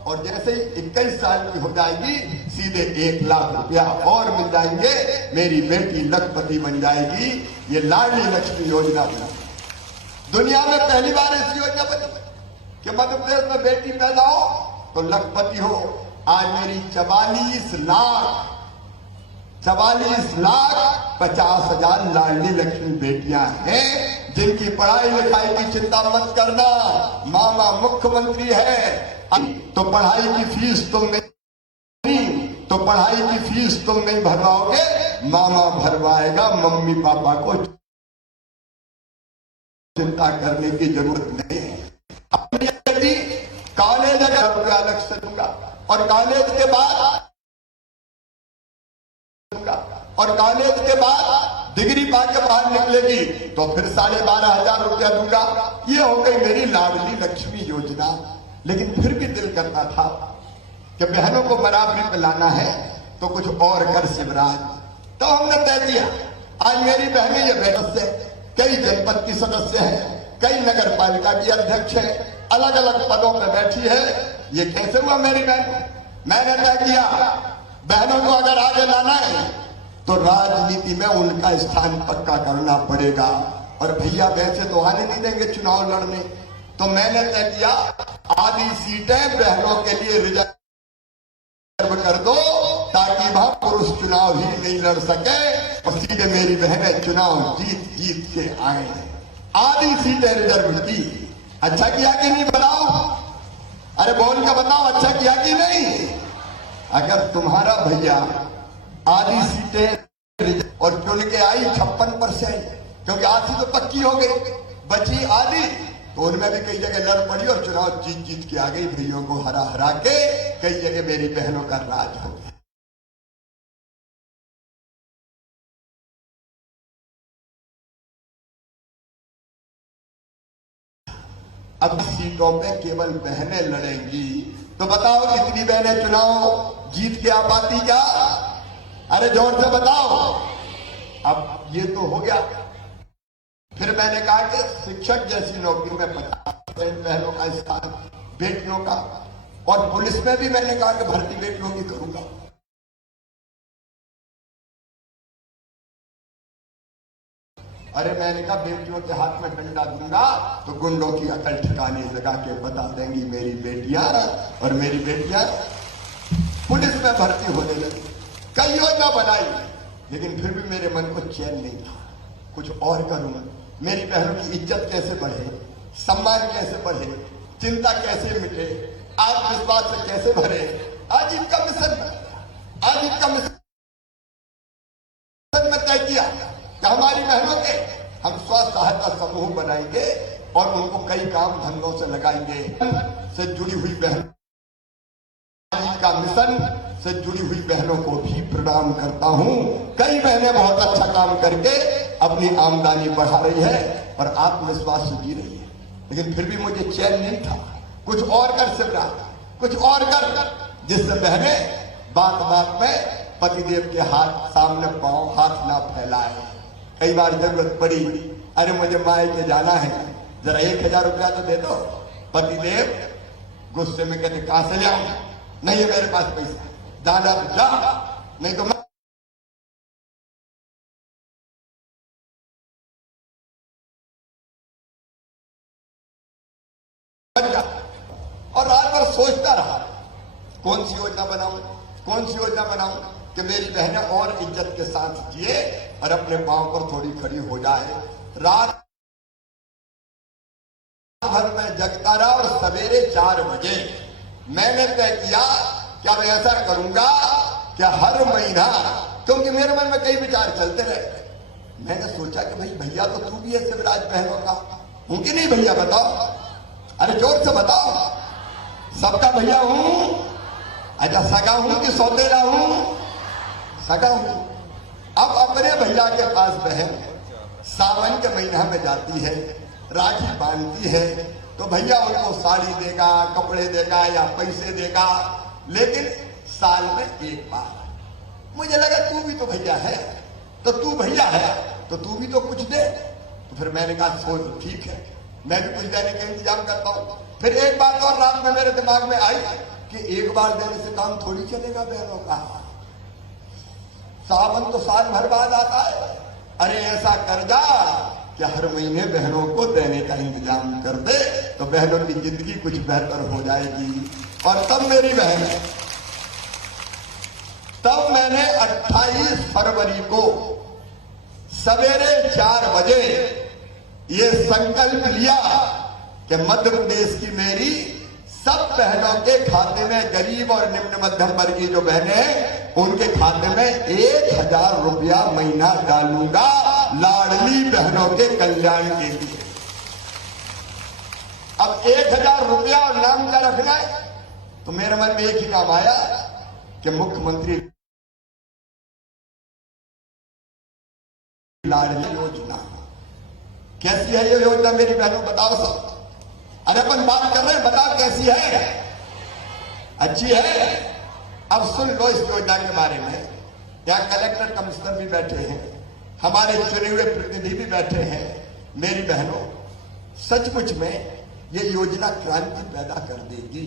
और जैसे ही 21 साल की हो जाएगी सीधे 1 लाख रुपया और मिल जाएंगे। मेरी बेटी लखपति बन जाएगी। ये लाडली लक्ष्मी योजना बना। दुनिया में पहली बार ऐसी योजना बनी कि मध्य प्रदेश में बेटी पैदा हो तो लखपति हो। आज मेरी 44 लाख 50,000 लाडली लक्ष्मी बेटियां हैं, जिनकी पढ़ाई लिखाई की चिंता मत करना। मामा मुख्यमंत्री है तो पढ़ाई की फीस तुम नहीं भरवाओगे, मामा भरवाएगा। मम्मी पापा को चिंता करने की जरूरत नहीं है। अपनी बेटी कॉलेज अगर रुपया अलग से दूंगा, और कॉलेज के बाद डिग्री पाके बाहर निकलेगी तो फिर 12,500 रुपया दूंगा। ये हो गई मेरी लाडली लक्ष्मी योजना। लेकिन फिर भी दिल करता था कि बहनों को बराबरी पे लाना है तो कुछ और कर शिवराज। तो हमने तय किया, आज मेरी बहनें ये सदस्य, कई जनपद की सदस्य हैं, कई नगर पालिका की अध्यक्ष है, अलग अलग पदों पर बैठी है। ये कैसे हुआ मेरी बहन? मैंने तय किया बहनों को अगर आगे लाना है तो राजनीति में उनका स्थान पक्का करना पड़ेगा। और भैया वैसे तो आने नहीं देंगे चुनाव लड़ने, तो मैंने तय किया आधी सीटें बहनों के लिए रिजर्व कर दो, ताकि वहां पुरुष चुनाव ही नहीं लड़ सके और सीधे मेरी बहनें चुनाव जीत जीत के आए। आधी सीटें रिजर्व की। अच्छा किया कि नहीं बताओ? अरे बोल के बताओ, अच्छा किया कि नहीं? अगर तुम्हारा भैया आधी सीटें और चुन के आई 56%, क्योंकि आधी तो पक्की हो गई, बची आधी, तो उनमें भी कई जगह लड़ पड़ी और चुनाव जीत जीत के आ गई। भैयों को हरा हरा के कई जगह मेरी बहनों का राज हो गया। अब सीटों पे केवल बहनें लड़ेंगी, तो बताओ कितनी बहनें चुनाव जीत के आ पाती क्या? अरे जोर से बताओ। अब ये तो हो गया। फिर मैंने कहा कि शिक्षक जैसी नौकरी में 50% बहनों का स्थान, बेटियों का, और पुलिस में भी मैंने कहा कि भर्ती बेटियों की करूंगा। अरे मैंने कहा बेटियों के हाथ में डंडा दूंगा तो गुंडों की अकल ठिकाने लगा के बता देंगी मेरी बेटियां, और मेरी बेटियां पुलिस में भर्ती होने लगी। कई योजना बनाई, लेकिन फिर भी मेरे मन को चैन नहीं था। कुछ और करूंगा, मेरी बहनों की इज्जत कैसे बढ़े, सम्मान कैसे बढ़े, चिंता कैसे मिटे, आत्मविश्वास से कैसे भरे। आज इनका मिशन में तय किया कि हमारी बहनों के हम स्व सहायता समूह बनाएंगे और उनको कई काम धंधों से लगाएंगे। से जुड़ी हुई बहन का मिशन से जुड़ी हुई बहनों को भी प्रणाम करता हूं। कई बहनें बहुत अच्छा काम करके अपनी आमदनी बढ़ा रही है और आत्मविश्वास से जी रही है, लेकिन फिर भी मुझे चैन नहीं था। कुछ और कर शिवरा, कुछ और कर, जिससे बहनें बात बात में पतिदेव के हाथ सामने पांव हाथ ना फैलाए। कई बार जरूरत पड़ी, अरे मुझे माए के जाना है, जरा 1000 रुपया तो दे दो। पतिदेव गुस्से में कहते कहां से लाऊं? नहीं है मेरे पास पैसा, जाना जा, नहीं तो और रात भर सोचता रहा कौन सी योजना बनाऊं कि मेरी बहनें और इज्जत के साथ जिए और अपने पांव पर थोड़ी खड़ी हो जाए। रात भर में जगता रहा और सवेरे 4 बजे मैंने तय किया क्या मैं ऐसा करूंगा कि हर महीना, क्योंकि मेरे मन में कई विचार चलते रहे, मैंने सोचा कि भाई भैया तो तू भी है शिवराज बहनों का, हूं कि नहीं भैया? बताओ, अरे जोर से बताओ। सबका भैया हूं? अच्छा सगा हूं कि सौतेला हूं? सगा हूं। अब अपने भैया के पास बहन सावन के महीना में जाती है, राखी बांधती है, तो भैया उनको साड़ी देगा, कपड़े देगा या पैसे देगा, लेकिन साल में एक बार। मुझे लगा तू भी तो भैया है, तो तू भैया है तो तू भी तो कुछ दे। तो फिर मैंने कहा सोच ठीक है, मैं भी कुछ देने का इंतजाम करता हूं। फिर एक बात और रात में मेरे दिमाग में आई कि एक बार देने से काम थोड़ी चलेगा बहनों का, सावन तो साल भर बाद आता है। अरे ऐसा कर जा कि हर महीने बहनों को देने का इंतजाम कर दे, तो बहनों की जिंदगी कुछ बेहतर हो जाएगी। और तब मेरी बहन, तब मैंने 28 फरवरी को सवेरे 4 बजे ये संकल्प लिया कि मध्य प्रदेश की मेरी सब बहनों के खाते में, गरीब और निम्न मध्यम वर्गीय जो बहनें हैं उनके खाते में 1000 रुपया महीना डालूंगा लाडली बहनों के कल्याण के लिए। अब 1000 रुपया और नाम क्या रखना है? तो मेरे मन में एक ही काम आया कि मुख्यमंत्री लाडली योजना। कैसी है ये योजना मेरी बहनों? बताओ सब। अरे अपन बात कर रहे हैं, बताओ कैसी है? अच्छी है? अब सुन लो इस योजना के बारे में। यहाँ कलेक्टर कमिश्नर भी बैठे हैं, हमारे चुने हुए प्रतिनिधि भी बैठे हैं। मेरी बहनों, सचमुच में ये योजना क्रांति पैदा कर देगी।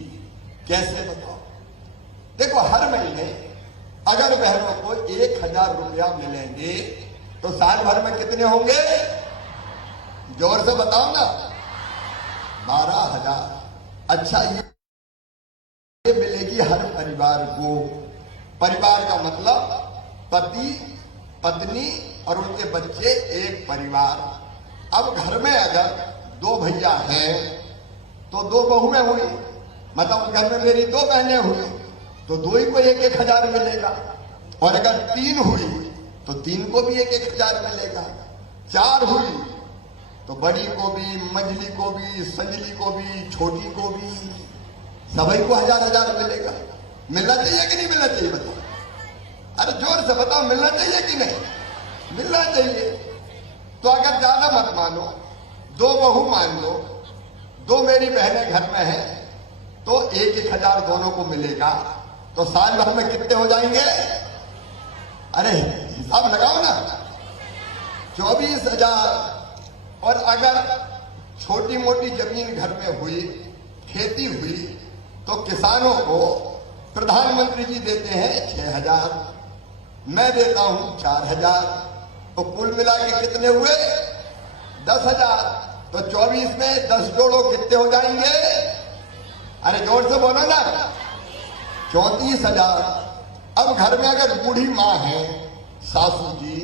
कैसे बताओ? देखो, हर महीने अगर बहनों को 1000 रुपया मिलेंगे तो साल भर में कितने होंगे? जोर से बताओ ना, 12,000। अच्छा, ये मिलेगी हर परिवार को। परिवार का मतलब पति, पत्नी और उनके बच्चे, एक परिवार। अब घर में अगर 2 भैया हैं तो 2 बहुएं हुई, मतलब घर में मेरी 2 बहनें हुई तो 2 ही को 1-1 हजार मिलेगा। और अगर 3 हुई तो 3 को भी 1-1 हजार मिलेगा। 4 हुई तो बड़ी को भी, मंझली को भी, संजली को भी, छोटी को भी, सभी को 1000 मिलेगा। मिलना चाहिए कि नहीं मिलना चाहिए बताओ? अरे जोर से बताओ, मिलना चाहिए कि नहीं? मिलना चाहिए। तो अगर ज्यादा मत मानो, 2 बहू मान लो, 2 मेरी बहनें घर में हैं तो 1-1 हजार दोनों को मिलेगा। तो साल भर में कितने हो जाएंगे? अरे हिसाब लगाओ ना, 24,000। और अगर छोटी मोटी जमीन घर में हुई, खेती हुई, तो किसानों को प्रधानमंत्री जी देते हैं 6,000, मैं देता हूं 4,000। तो कुल मिला के कितने हुए? 10,000। तो 24 में 10 जोड़ो, कितने हो जाएंगे? अरे जोर से बोलो ना, 34,000। अब घर में अगर बूढ़ी माँ है, सासू जी,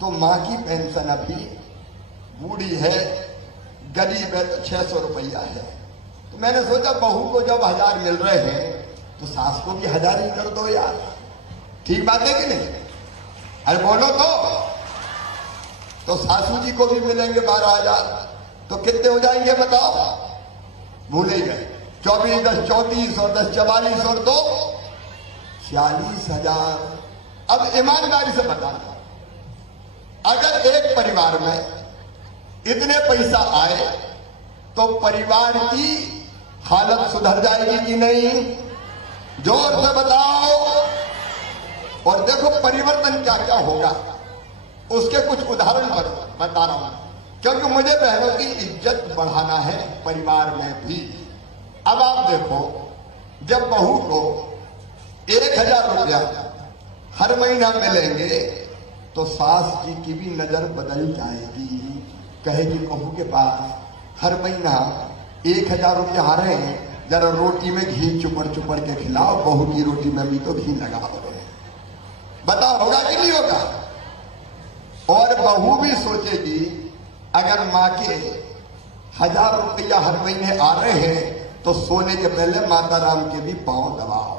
तो माँ की पेंशन अभी, बूढ़ी है, गरीब है, तो 600 रुपया है। तो मैंने सोचा बहू को जब 1000 मिल रहे हैं तो सास को भी 1000 ही कर दो यार। ठीक बात है कि नहीं? अरे बोलो तो सासू जी को भी मिलेंगे 12,000। तो कितने हो जाएंगे बताओ? भूल ही गए। 24 10 34 और 10 44 और 2 40,000। अब ईमानदारी से बताना, अगर एक परिवार में इतने पैसा आए तो परिवार की हालत सुधर जाएगी कि नहीं? जोर से बताओ। और देखो परिवर्तन क्या क्या होगा, उसके कुछ उदाहरण बता रहा हूं, क्योंकि मुझे बहनों की इज्जत बढ़ाना है परिवार में भी। अब आप देखो, जब बहू को 1,000 रुपया हर महीना मिलेंगे तो सास जी की भी नजर बदल जाएगी। कहेगी बहू के पास हर महीना 1,000 रुपया आ रहे हैं, जरा रोटी में घी चुपड़ के खिलाओ, बहू की रोटी में भी तो घी लगा रहे। बताओ होगा कि नहीं होगा? और बहू भी सोचेगी, अगर माँ के 1,000 रुपया हर महीने आ रहे हैं तो सोने के पहले माता राम के भी पांव दबाओ।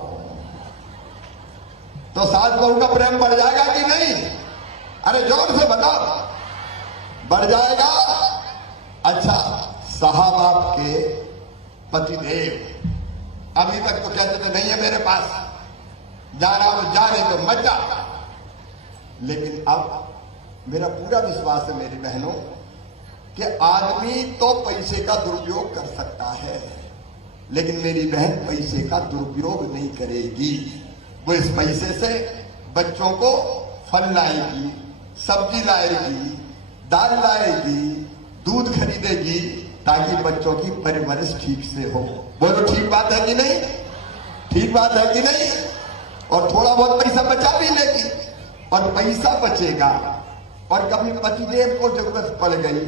तो सास बहू का प्रेम बढ़ जाएगा कि नहीं? अरे जोर से बताओ, बढ़ जाएगा। अच्छा, साहब आपके पतिदेव अभी तक तो कहते थे नहीं है मेरे पास, जाना तो जाने तो मत जा। लेकिन अब मेरा पूरा विश्वास है मेरी बहनों कि आदमी तो पैसे का दुरुपयोग कर सकता है, लेकिन मेरी बहन पैसे का दुरुपयोग नहीं करेगी। वो इस पैसे से बच्चों को फल लाएगी, सब्जी लाएगी, दाल लाएगी, दूध खरीदेगी, ताकि बच्चों की परवरिश ठीक से हो। बोलो ठीक बात है कि नहीं? ठीक बात है कि नहीं? और थोड़ा बहुत पैसा बचा भी लेगी, और पैसा बचेगा और कभी पतिदेव को जरूरत पड़ गई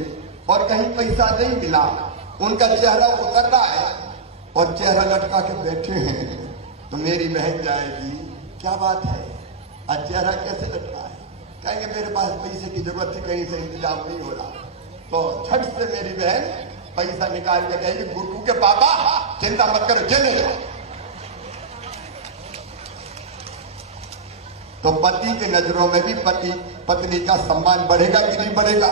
और कहीं पैसा नहीं मिला, उनका चेहरा उतर रहा है और चेहरा लटका के बैठे हैं, तो मेरी बहन जाएगी, क्या बात है, आज चेहरा कैसे लटका है? कहेंगे मेरे पास पैसे की जरूरत थी, कहीं से इंतजाम नहीं हो रहा। तो झट से मेरी बहन पैसा निकाल के कहेगी, गुड्डू के पापा चिंता मत करो, चले जाओ। तो पति की नजरों में भी पति पत्नी का सम्मान बढ़ेगा कि नहीं बढ़ेगा?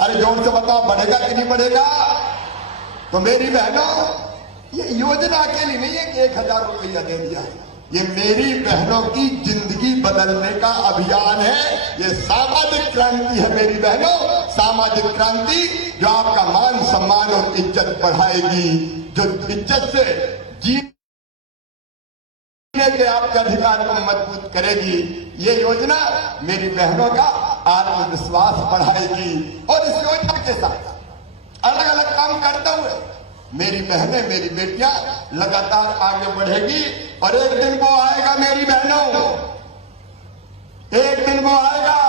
अरे जोर से बताओ, बढ़ेगा कि नहीं बढ़ेगा? तो मेरी बहनों, ये योजना अकेली नहीं है कि 1,000 रुपया दे दिया है, ये मेरी बहनों की जिंदगी बदलने का अभियान है। ये सामाजिक क्रांति है मेरी बहनों, सामाजिक क्रांति जो आपका मान सम्मान और इज्जत बढ़ाएगी, जो इज्जत से जीने के आपके अधिकार को मजबूत करेगी। ये योजना मेरी बहनों का आत्मविश्वास बढ़ाएगी। और इस योजना के साथ अलग अलग काम करते हुए मेरी बहनें, मेरी बेटियां लगातार आगे बढ़ेगी। और एक दिन वो आएगा मेरी बहनों, एक दिन वो आएगा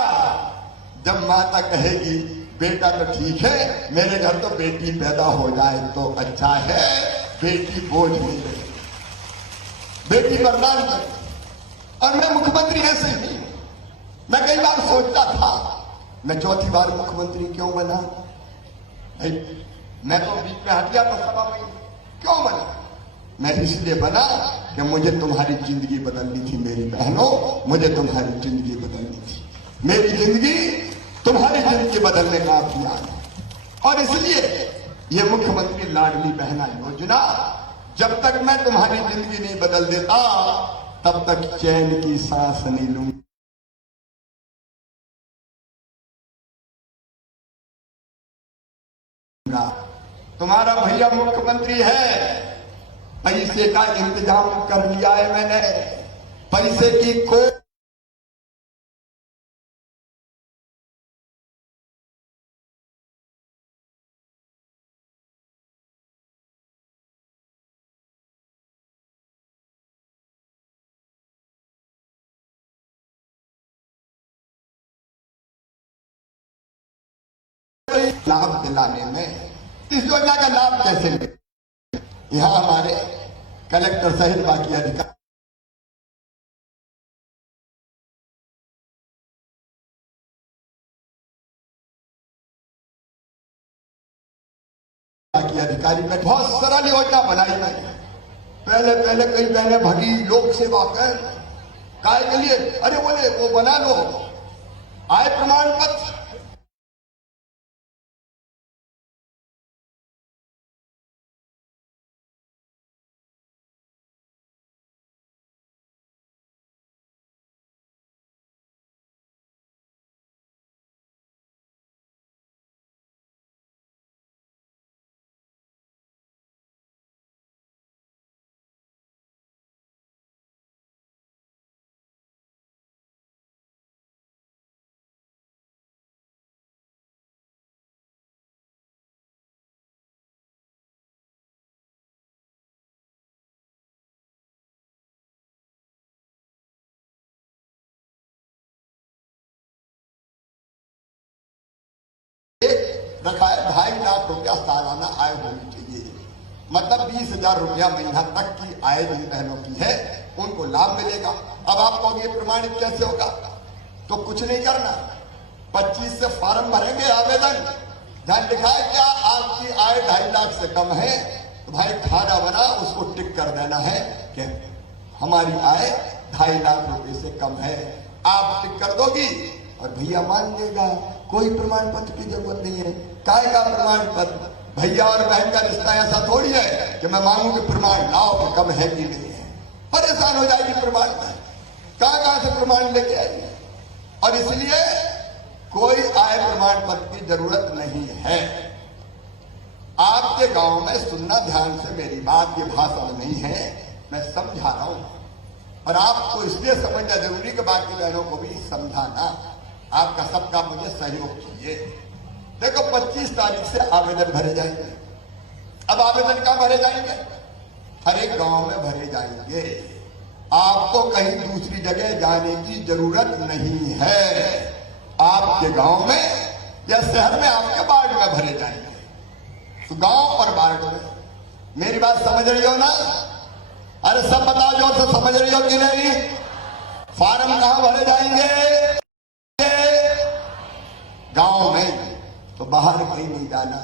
जब माता कहेगी बेटा तो ठीक है, मेरे घर तो बेटी पैदा हो जाए तो अच्छा है, बेटी बोझ नहीं रही, बेटी वरदान करे। और मैं मुख्यमंत्री ऐसे ही, मैं कई बार सोचता था मैं चौथी बार मुख्यमंत्री क्यों बना। मैं तो बीच में हट गया था सभा में, क्यों बना? मैं इसलिए बना कि मुझे तुम्हारी जिंदगी बदलनी थी मेरी बहनों, मुझे तुम्हारी जिंदगी बदलनी थी। मेरी जिंदगी तुम्हारी जिंदगी बदलने का अभियान है। और इसलिए ये मुख्यमंत्री लाडली बहना योजना, जब तक मैं तुम्हारी जिंदगी नहीं बदल देता तब तक चैन की सांस नहीं लूंगा। तुम्हारा भैया मुख्यमंत्री है, पैसे का इंतजाम कर लिया है मैंने, पैसे की कोई लाभ दिलाने में। इस योजना का लाभ कैसे ले? यहां हमारे कलेक्टर सहित बाकी अधिकारी में बहुत सरल योजना बनाई गई। पहले कई बहनें भगी लोक सेवा कर काय के लिए, अरे बोले वो बना लो आय प्रमाण पत्र। रखा है 2.5 लाख रुपया सालाना आय होनी चाहिए, मतलब 20,000 रुपया महीना तक की आय जिन बहनों की है उनको लाभ मिलेगा। अब आपको ये प्रमाणित कैसे होगा? तो कुछ नहीं करना, 25 से फॉर्म भरेंगे आवेदन, जहां लिखा है क्या आपकी आय 2.5 लाख से कम है तो भाई खाना बना उसको टिक कर देना है कि हमारी आय 2.5 लाख रुपए से कम है, आप टिक कर दोगी और भैया मान लेगा, कोई प्रमाण पत्र की जरूरत नहीं है। काय का प्रमाण पत्र? भैया और बहन का रिश्ता ऐसा थोड़ी है कि मैं मांगू कि प्रमाण लाओ कि कम है कि नहीं है, परेशान हो जाएगी प्रमाण कहां से प्रमाण लेके आएगी। और इसलिए कोई आय प्रमाण पत्र की जरूरत नहीं है। आपके गांव में सुनना ध्यान से मेरी बात, ये भाषण नहीं है, मैं समझा रहा हूं और आपको इसलिए समझना जरूरी कि बाकी बहनों को भी समझाना। आपका सबका मुझे सहयोग चाहिए। देखो 25 तारीख से आवेदन भरे जाएंगे। अब आवेदन कहां भरे जाएंगे? हर एक गांव में भरे जाएंगे। आपको कहीं दूसरी जगह जाने की जरूरत नहीं है। आपके गांव में या शहर में आपके वार्ड में भरे जाएंगे। तो गांव और वार्ड में मेरी बात समझ रही हो ना? अरे सब बताओ जोर से, समझ रही हो कि नहीं? फार्म कहां भरे जाएंगे? गांव में, तो बाहर कहीं नहीं जाना।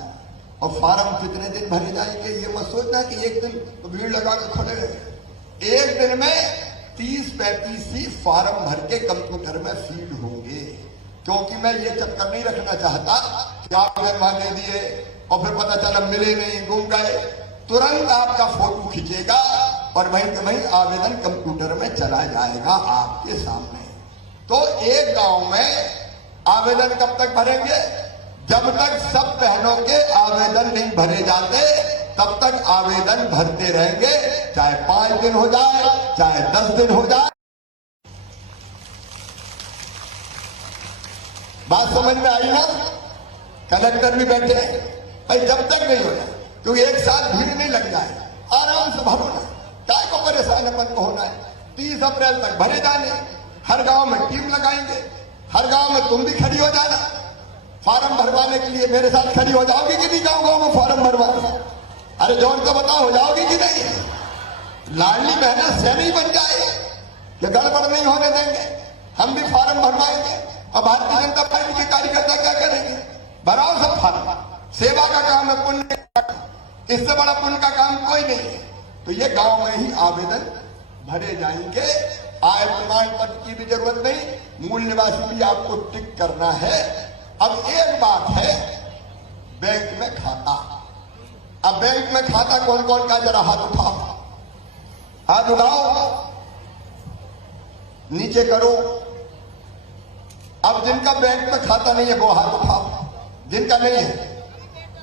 और फार्म कितने दिन भरे जाएंगे ये मत सोचना कि एक दिन तो भीड़ लगा के खड़े रहे। एक दिन में 30-35 ही फार्म भर के कंप्यूटर में फीड होंगे, क्योंकि मैं ये चक्कर नहीं रखना चाहता कि आवेदन वहां दे दिए और फिर पता चला मिले नहीं, गुम गए। तुरंत आपका फोटो खींचेगा और वहीं आवेदन कंप्यूटर में चला जाएगा आपके सामने। तो एक गांव में आवेदन कब तक भरेंगे? जब तक सब बहनों के आवेदन नहीं भरे जाते तब तक आवेदन भरते रहेंगे, चाहे 5 दिन हो जाए, चाहे 10 दिन हो जाए। बात समझ में आई ना? कलेक्टर भी बैठे भाई, जब तक नहीं हो जाए, क्योंकि एक साल भीड़ नहीं लग जाए, आराम से भरो ना, काय को परेशान अपन को होना है। 30 अप्रैल तक भरे जाने, हर गांव में टीम लगाएंगे, हर गांव में तुम भी खड़ी हो जाना। फार्म भरवाने के लिए मेरे साथ खड़ी हो जाओगी कि नहीं? गांव गांव में फार्म भरवाने, अरे जोर तो बताओ, हो जाओगी कि नहीं? लाडली बहना से नहीं बन जाए कि गड़बड़ नहीं होने देंगे, हम भी फार्म भरवाएंगे। और भारतीय जनता पार्टी के कार्यकर्ता क्या करेंगे? भराओ सब फार्म, सेवा का काम है, पुण्य का, इससे बड़ा पुण्य का काम कोई नहीं है। तो ये गांव में ही आवेदन भरे जाएंगे, आय प्रमाण पत्र की भी जरूरत नहीं, मूल निवासी भी आपको टिक करना है। अब एक बात है, बैंक में खाता। अब बैंक में खाता कौन कौन का, जरा हाथ उठाओ, हाथ उठाओ, नीचे करो। अब जिनका बैंक में खाता नहीं है वो हाथ उठाओ, जिनका नहीं है।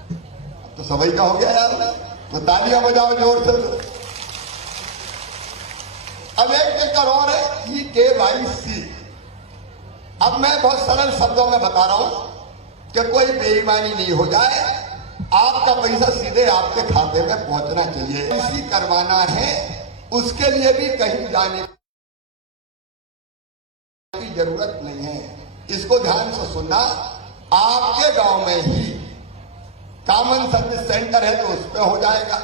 अब तो सभी का हो गया यार, तो तालियां बजाओ जोर से। अब एक चक्कर और है, KYC। अब मैं बहुत सरल शब्दों में बता रहा हूं कि कोई बेईमानी नहीं हो जाए, आपका पैसा सीधे आपके खाते में पहुंचना चाहिए। इसी करवाना है, उसके लिए भी कहीं जाने की जरूरत नहीं है। इसको ध्यान से सुनना, आपके गांव में ही कॉमन सर्विस सेंटर है तो उस पर हो जाएगा।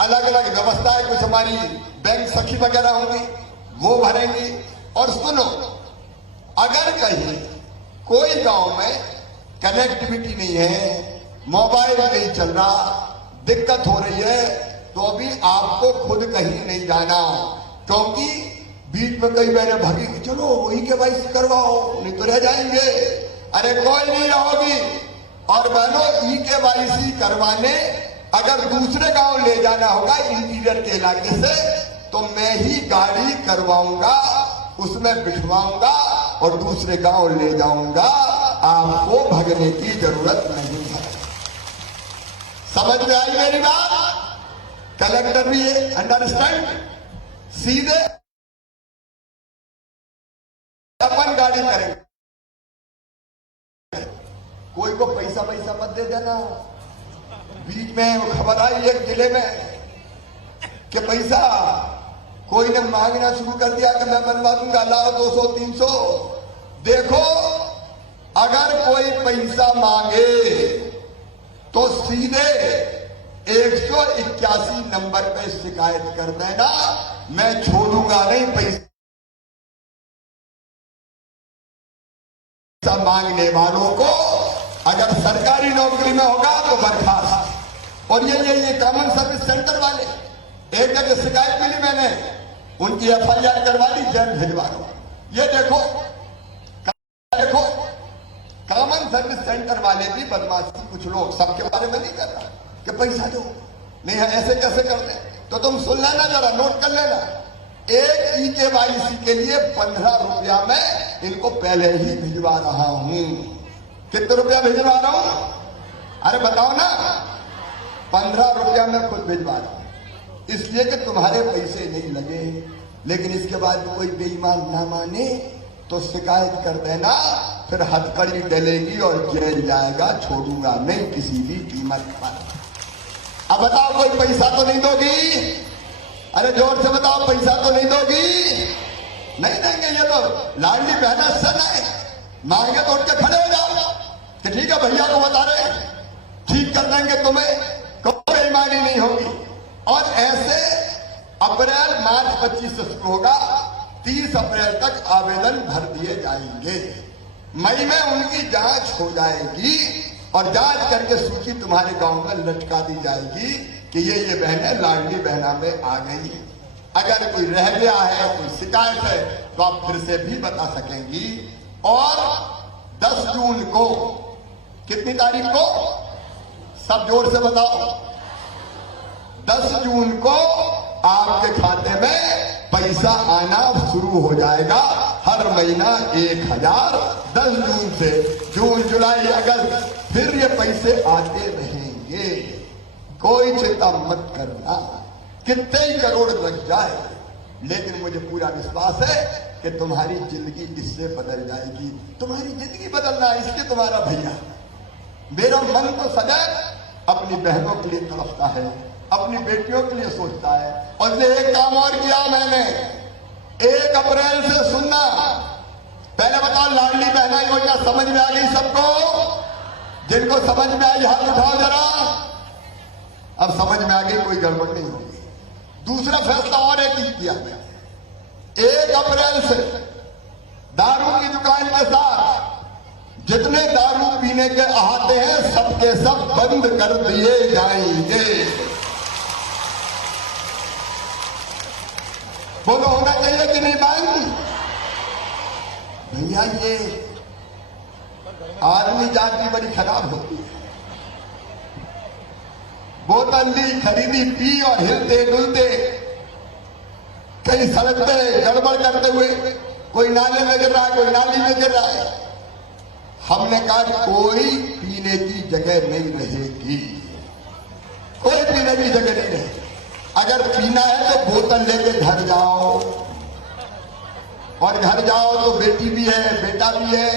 अलग अलग व्यवस्थाएं कुछ हमारी बैंक सखी वगैरह होंगी, वो भरेंगी। और सुनो, अगर कहीं कोई गांव में कनेक्टिविटी नहीं है, मोबाइल नहीं चल रहा, दिक्कत हो रही है, तो अभी आपको खुद कहीं नहीं जाना, क्योंकि बीच में कई बहने भागी कि चलो KYC करवाओ, नहीं तो रह जाएंगे। अरे कोई नहीं रहोगी। और बहनों, KYC करवाने अगर दूसरे गांव ले जाना होगा इंटीरियर के इलाके से, तो मैं ही गाड़ी करवाऊंगा, उसमें बिठवाऊंगा और दूसरे गांव ले जाऊंगा। आपको भगने की जरूरत नहीं है। समझ में आई मेरी बात? कलेक्टर भी है, अंडरस्टैंड? सीधे अपन गाड़ी करेंगे, कोई को पैसा मत दे देना। बीच में खबर आई एक जिले में कि पैसा कोई ने मांगना शुरू कर दिया कि मैं बनवा दूंगा, लाओ 200-300। देखो, अगर कोई पैसा मांगे तो सीधे 181 नंबर पे शिकायत कर देना, मैं छोड़ूंगा नहीं पैसा मांगने वालों को। अगर सरकारी नौकरी में होगा तो बर्खास्त। और ये कॉमन सर्विस सेंटर वाले, एक जगह शिकायत मिली, मैंने उनकी FIR करवा दी, जेल भिजवा दो। ये देखो कॉमन सर्विस सेंटर वाले भी बदमाशी, कुछ लोग, सबके बारे में नहीं कर रहा कि पैसा दो, नहीं है ऐसे कैसे करते। तो तुम सुन लेना, जरा नोट कर लेना, एक KYC के लिए 15 रुपया में इनको पहले ही भिजवा रहा हूं। कितने रुपया भिजवा रहा हूं? अरे बताओ ना, 15 रुपया में खुद भिजवा रहा हूं, इसलिए कि तुम्हारे पैसे नहीं लगे। लेकिन इसके बाद कोई बेईमान ना माने तो शिकायत कर देना, फिर हथकड़ी डलेगी और जेल जाएगा, छोड़ूंगा नहीं किसी भी कीमत पर। अब बताओ, कोई पैसा तो नहीं दोगी? अरे जोर से बताओ, पैसा तो नहीं दोगी? नहीं देंगे। ये तो लाडली बहना सन है, मांगे तो उठ के खड़े हो जाओ कि ठीक है भैया को बता रहे, ठीक कर देंगे तुम्हें, कोई बेईमानी नहीं होगी। और ऐसे अप्रैल मार्च 25 से शुरू होगा, 30 अप्रैल तक आवेदन भर दिए जाएंगे। मई में उनकी जांच हो जाएगी और जांच करके सूची तुम्हारे गांव में लटका दी जाएगी कि ये बहनें लाडली बहना में आ गई। अगर कोई रह गया है, कोई शिकायत है, तो आप फिर से भी बता सकेंगी। और 10 जून को, कितनी तारीख को, सब जोर से बताओ, 10 जून को आपके खाते में पैसा आना शुरू हो जाएगा। हर महीना 1000, 10 जून से जून, जुलाई, अगस्त, फिर ये पैसे आते रहेंगे। कोई चिंता मत करना, कितने ही करोड़ लग जाए, लेकिन मुझे पूरा विश्वास है कि तुम्हारी जिंदगी इससे बदल जाएगी। तुम्हारी जिंदगी बदलना इसलिए तुम्हारा भैया, मेरा मन तो सदैव अपनी बहनों के लिए तड़पता है, अपनी बेटियों के लिए सोचता है। और ये एक काम और किया मैंने, 1 अप्रैल से सुनना, पहले बताओ, लाडली बहना योजना समझ में आ गई सबको? जिनको समझ में आई हाथ उठाओ जरा। अब समझ में आ गई, कोई गड़बड़ नहीं होगी। दूसरा फैसला और एक ही किया गया, 1 अप्रैल से दारू की दुकान के साथ जितने दारू पीने के अहाते हैं सबके सब बंद कर दिए जाएंगे। बोलो होना चाहिए कि नहीं बंद? भैया ये आदमी जाति बड़ी खराब होती है। बोतल ली, खरीदी, पी और हिलते डुलते कहीं सड़क पे गड़बड़ करते हुए कोई नाले में गिर रहा है, कोई नाली में गिर रहा है। हमने कहा कोई पीने की जगह नहीं रहेगी, कोई पीने की जगह नहीं रहेगी। अगर पीना है तो बोतल लेके घर जाओ, और घर जाओ तो बेटी भी है, बेटा भी है,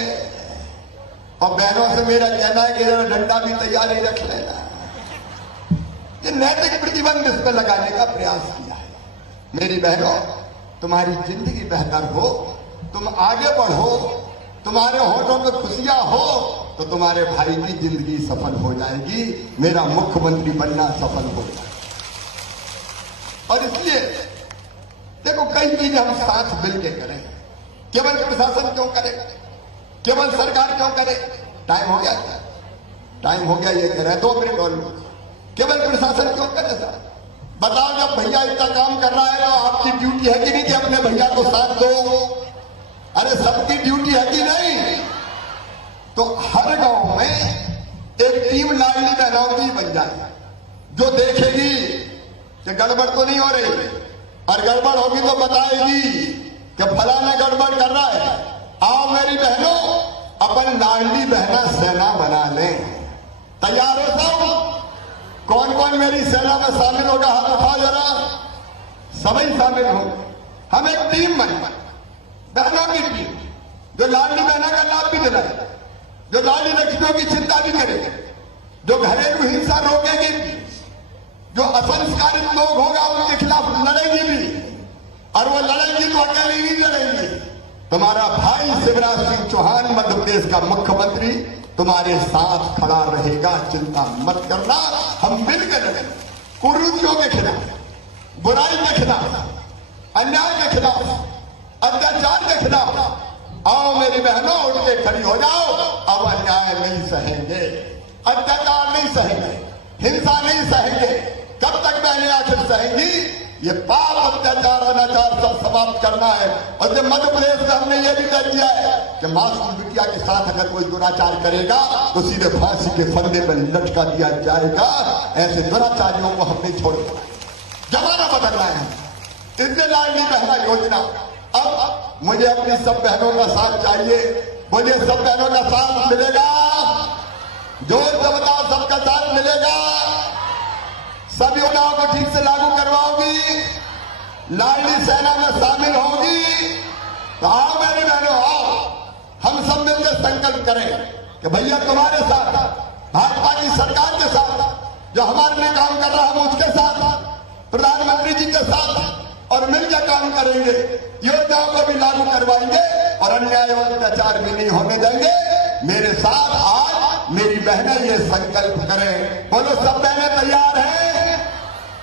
और बहनों से मेरा कहना है कि जरा डंडा भी तैयार ही रख लेना। ये नैतिक प्रतिबंध इस पर लगाने का प्रयास किया है। मेरी बहनों, तुम्हारी जिंदगी बेहतर हो, तुम आगे बढ़ो, तुम्हारे होठों में खुशियां हो, तो तुम्हारे भाई की जिंदगी सफल हो जाएगी, मेरा मुख्यमंत्री बनना सफल हो जाएगा। और इसलिए देखो, कई चीजें हम साथ मिलकर करें। केवल प्रशासन क्यों करे, केवल सरकार क्यों करे? टाइम हो गया क्या? टाइम हो गया, ये करे 2 मिनट और। केवल प्रशासन क्यों करे सर? बताओ, जब भैया इतना काम कर रहा है तो आपकी ड्यूटी है कि नहीं कि अपने भैया को साथ दो? अरे सबकी ड्यूटी है कि नहीं? तो हर गांव में एक टीम लाडली बहनों की बन जाए, जो देखेगी कि गड़बड़ तो नहीं हो रही, और गड़बड़ होगी तो बताएगी कि फलाना गड़बड़ कर रहा है। आओ मेरी बहनों, अपन लाडली बहना सेना बना लें। तैयार हो सब? कौन कौन मेरी सेना में शामिल होगा? हाथ उठाओ जरा। सभी शामिल हो। हम एक टीम बने, बहनों की टीम, जो लाडली बहना का लाभ भी दिलाए, जो लाडली लक्ष्मियों की चिंता भी करेगी, जो घरेलू हिंसा रोकेगी, जो असंस्कारित लोग होगा उनके खिलाफ लड़ेगी भी, और वो लड़ेगी तो अकेली नहीं लड़ेगी। तुम्हारा भाई शिवराज सिंह चौहान मध्य प्रदेश का मुख्यमंत्री तुम्हारे साथ खड़ा रहेगा, चिंता मत करना। हम मिलकर लड़ेंगे कुरीतियों के खिलाफ, बुराई के खिलाफ, अन्याय के खिलाफ, अत्याचार के खिलाफ। आओ मेरी बहनों, उठ के खड़ी हो जाओ। अब अन्याय नहीं सहेंगे, अत्याचार नहीं सहेंगे, हिंसा नहीं सहेंगे। कब तक बहनें आखिर सहेंगी? ये पाप, अत्याचार, अनाचार सब समाप्त करना है। और जब मध्य प्रदेश में हमने ये भी तय किया है कि मासूम बिटिया के साथ अगर कोई दुराचार करेगा तो सीधे फांसी के फंदे पर लटका दिया जाएगा। ऐसे दुराचारियों को हम नहीं छोड़ेंगे। जमाना बदलना है, इसलिए लाडली बहना योजना। अब मुझे अपनी सब बहनों का साथ चाहिए। बोलिए, सब बहनों का साथ मिलेगा? जोर से बताओ, सबका साथ मिलेगा? सब योजनाओं को ठीक से लागू करवाओगी? लाडली सेना में शामिल होगी? तो आओ मेरी बहनों, आओ, हम सब मिलकर संकल्प करें कि भैया तुम्हारे साथ, भाजपा की सरकार के साथ, जो हमारे लिए काम कर रहा है उसके साथ, प्रधानमंत्री जी के साथ, और मिलकर काम करेंगे। योजनाओं को भी लागू करवाएंगे और अन्याय और अत्याचार भी नहीं होने देंगे। मेरे साथ आज मेरी बहनें ये संकल्प करें। बोलो, सब बहनें तैयार हैं?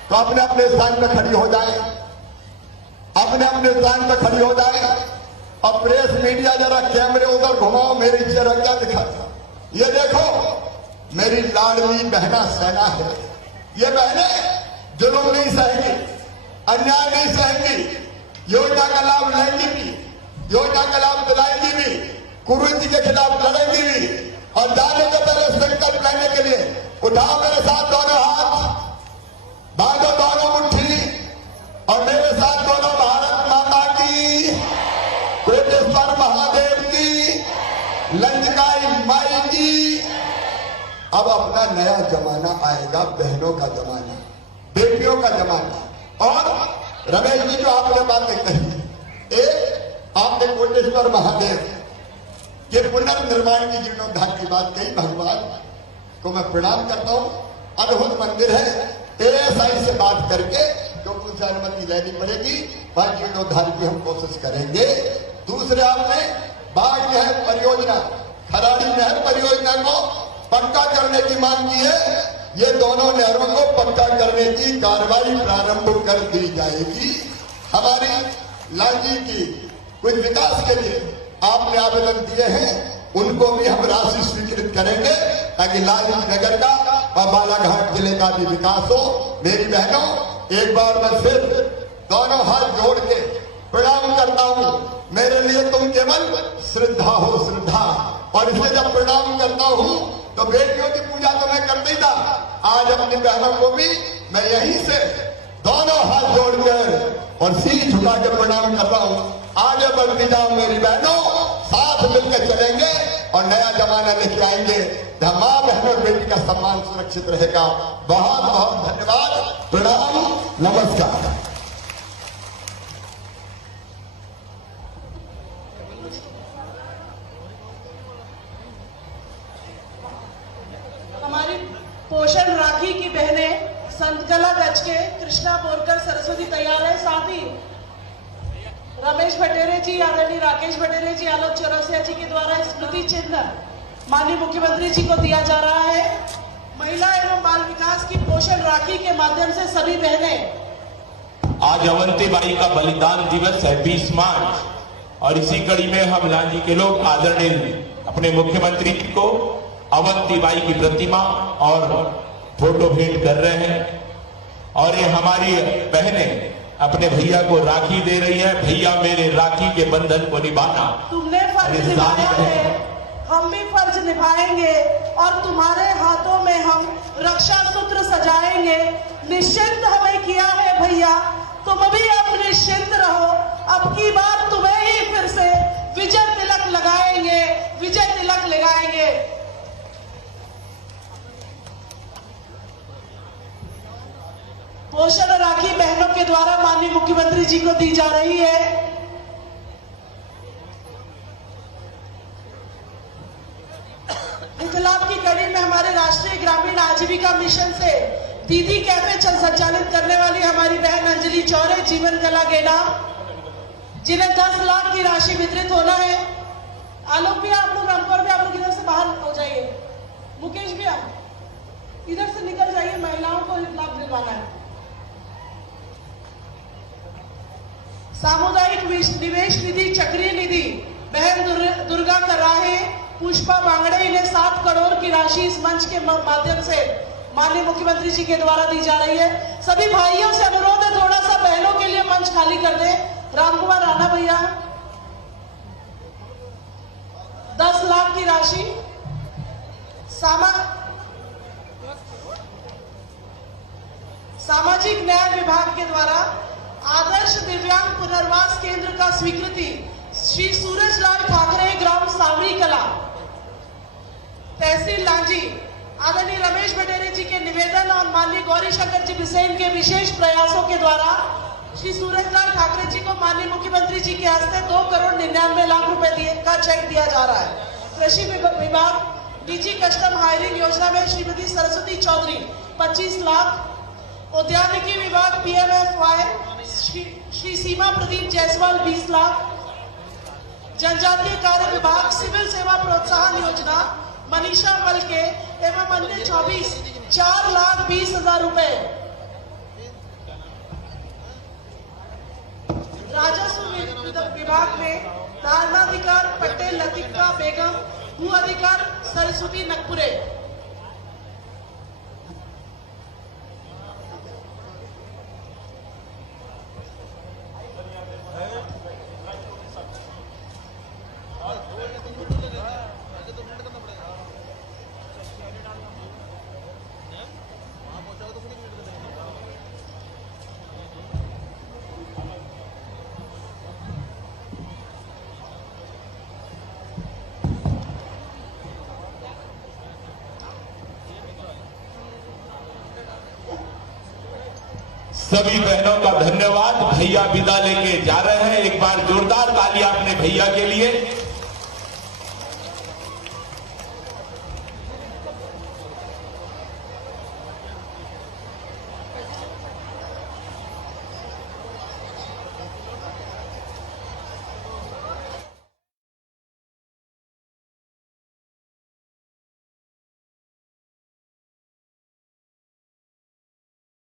तो अपने अपने स्थान पर खड़ी हो जाए, अपने अपने स्थान पर खड़ी हो जाए। और प्रेस मीडिया जरा कैमरे उधर घुमाओ, मेरी तिरंगा दिखा। ये देखो, मेरी लाडली बहना सेना है। ये बहनें जुल्म नहीं सहेंगी, अन्याय नहीं सहेंगी, योजना का लाभ लेंगी भी, योजना का लाभ दिलाएंगी भी, कुरीति के खिलाफ लड़ेंगी भी। और जाने के पहले संकल्प लेने के लिए उठाओ मेरे साथ दोनों हाथ, बांधो दोनों मुट्ठी, और मेरे साथ दोनों भारत माता की, कोटेश्वर महादेव की, लंकाई माई की। अब अपना नया जमाना आएगा, बहनों का जमाना, बेटियों का जमाना। और रमेश जी, जो आपने बातें कही, एक आपने कोटेश्वर महादेव के पुनर्निर्माण की जीर्णोद्धार की बात कही। भगवान को मैं प्रणाम करता हूं। अद्भुत मंदिर है। एएसआई से बात करके जो कुछ अनुमति लेनी पड़ेगी, वह जीर्णोद्धार की हम कोशिश करेंगे। दूसरे, आपने बाढ़ नहर परियोजना, खराड़ी नहर परियोजना को पक्का करने की मांग की है। ये दोनों नहरों को पक्का करने की कार्रवाई प्रारंभ कर दी जाएगी। हमारी लांजी की कुछ विकास के लिए आपने आवेदन दिए हैं, उनको भी हम राशि स्वीकृत करेंगे ताकि लांजी नगर का और बालाघाट जिले का भी विकास हो। मेरी बहनों, एक बार मैं फिर दोनों हाथ जोड़ के प्रणाम करता हूं। मेरे लिए तुम केवल श्रद्धा हो, श्रद्धा। और इसलिए जब प्रणाम करता हूं तो बेटियों की पूजा तो मैं करता ही था, आज अपनी बहनों को भी मैं यहीं से दोनों हाथ जोड़कर और सिर झुका के प्रणाम कर रहा हूं। आगे बढ़ती जाओ मेरी बहनों, साथ मिलकर चलेंगे और नया जमाना लेके आएंगे जहां मां, बहन और बेटी का सम्मान सुरक्षित रहेगा। बहुत बहुत धन्यवाद, प्रणाम, नमस्कार। हमारी पोषण राखी की बहनें संतकला गज के कृष्णा बोरकर सरस्वती तैयार है। साथ ही रमेश भटेरे जी, आदरणीय राकेश भटेरे जी, आलोक चौरसिया जी के द्वारा स्मृति चिन्ह माननीय मुख्यमंत्री जी को दिया जा रहा है। महिला एवं बाल विकास की पोषण राखी के माध्यम से सभी बहनें, आज अवंतीबाई का बलिदान दिवस है 20 मार्च, और इसी कड़ी में हम लांजी के लोग आदरणीय अपने मुख्यमंत्री जी को अवंतीबाई की प्रतिमा और फोटो भेंट कर रहे हैं। और ये हमारी बहनें अपने भैया को राखी दे रही है। भैया मेरे राखी के बंधन को निभाना। तुमने फर्ज निभाया है, हम भी फर्ज निभाएंगे और तुम्हारे हाथों में हम रक्षा सूत्र सजाएंगे। निश्चिंत हमें किया है भैया, तुम भी अब निश्चिंत रहो। अब की बार तुम्हें ही फिर से विजय तिलक लगाएंगे, विजय तिलक लगाएंगे। पोषण राखी बहनों के द्वारा माननीय मुख्यमंत्री जी को दी जा रही है। इनकलाब की कड़ी में हमारे राष्ट्रीय ग्रामीण आजीविका मिशन से दीदी कैफे संचालित करने वाली हमारी बहन अंजलि चौरे, जीवन कला गेना, जिन्हें 10 लाख की राशि वितरित होना है। आलोक भी आप लोग, रामपुर भी आप लोग इधर से बाहर हो जाइए। मुकेश भी आप इधर से निकल जाइए, महिलाओं को लाभ दिलवाना है। सामुदायिक निवेश निधि चक्रीय निधि बहन दुर्गा कराहे, पुष्पा बांगड़े, इन्हें 7 करोड़ की राशि इस मंच के माध्यम से माननीय मुख्यमंत्री जी के द्वारा दी जा रही है। सभी भाइयों से अनुरोध है, थोड़ा सा बहनों के लिए मंच खाली कर दें। रामकुमार राणा भैया, 10 लाख की राशि सामाजिक न्याय विभाग के द्वारा आदर्श दिव्यांग पुनर्वास केंद्र का स्वीकृति श्री सूरजलाल ठाकरे, ग्राम सावरी कला, तहसील लांजी, आदरणीय रमेश भटेरे जी के निवेदन और माननीय गौरी शंकर जी बिसेन के विशेष प्रयासों के द्वारा श्री सूरजलाल ठाकरे जी को माननीय मुख्यमंत्री जी के हस्ते 2 करोड़ 99 लाख रुपए का चेक दिया जा रहा है। कृषि विभाग निजी कस्टम हायरिंग योजना में श्रीमती सरस्वती चौधरी 25 लाख, उद्यानिकी विभाग PMFY श्री सीमा प्रदीप जायसवाल 20 लाख, जनजातीय कार्य विभाग सिविल सेवा प्रोत्साहन योजना मनीषा मलके एवं अन्य 4,20,000 रुपए। राजस्व विभाग में धारणाधिकार पटेल लतिका बेगम, भू अधिकार सरस्वती नकपुरे। सभी बहनों का धन्यवाद। भैया विदा लेके जा रहे हैं। एक बार जोरदार ताली अपने भैया के लिए।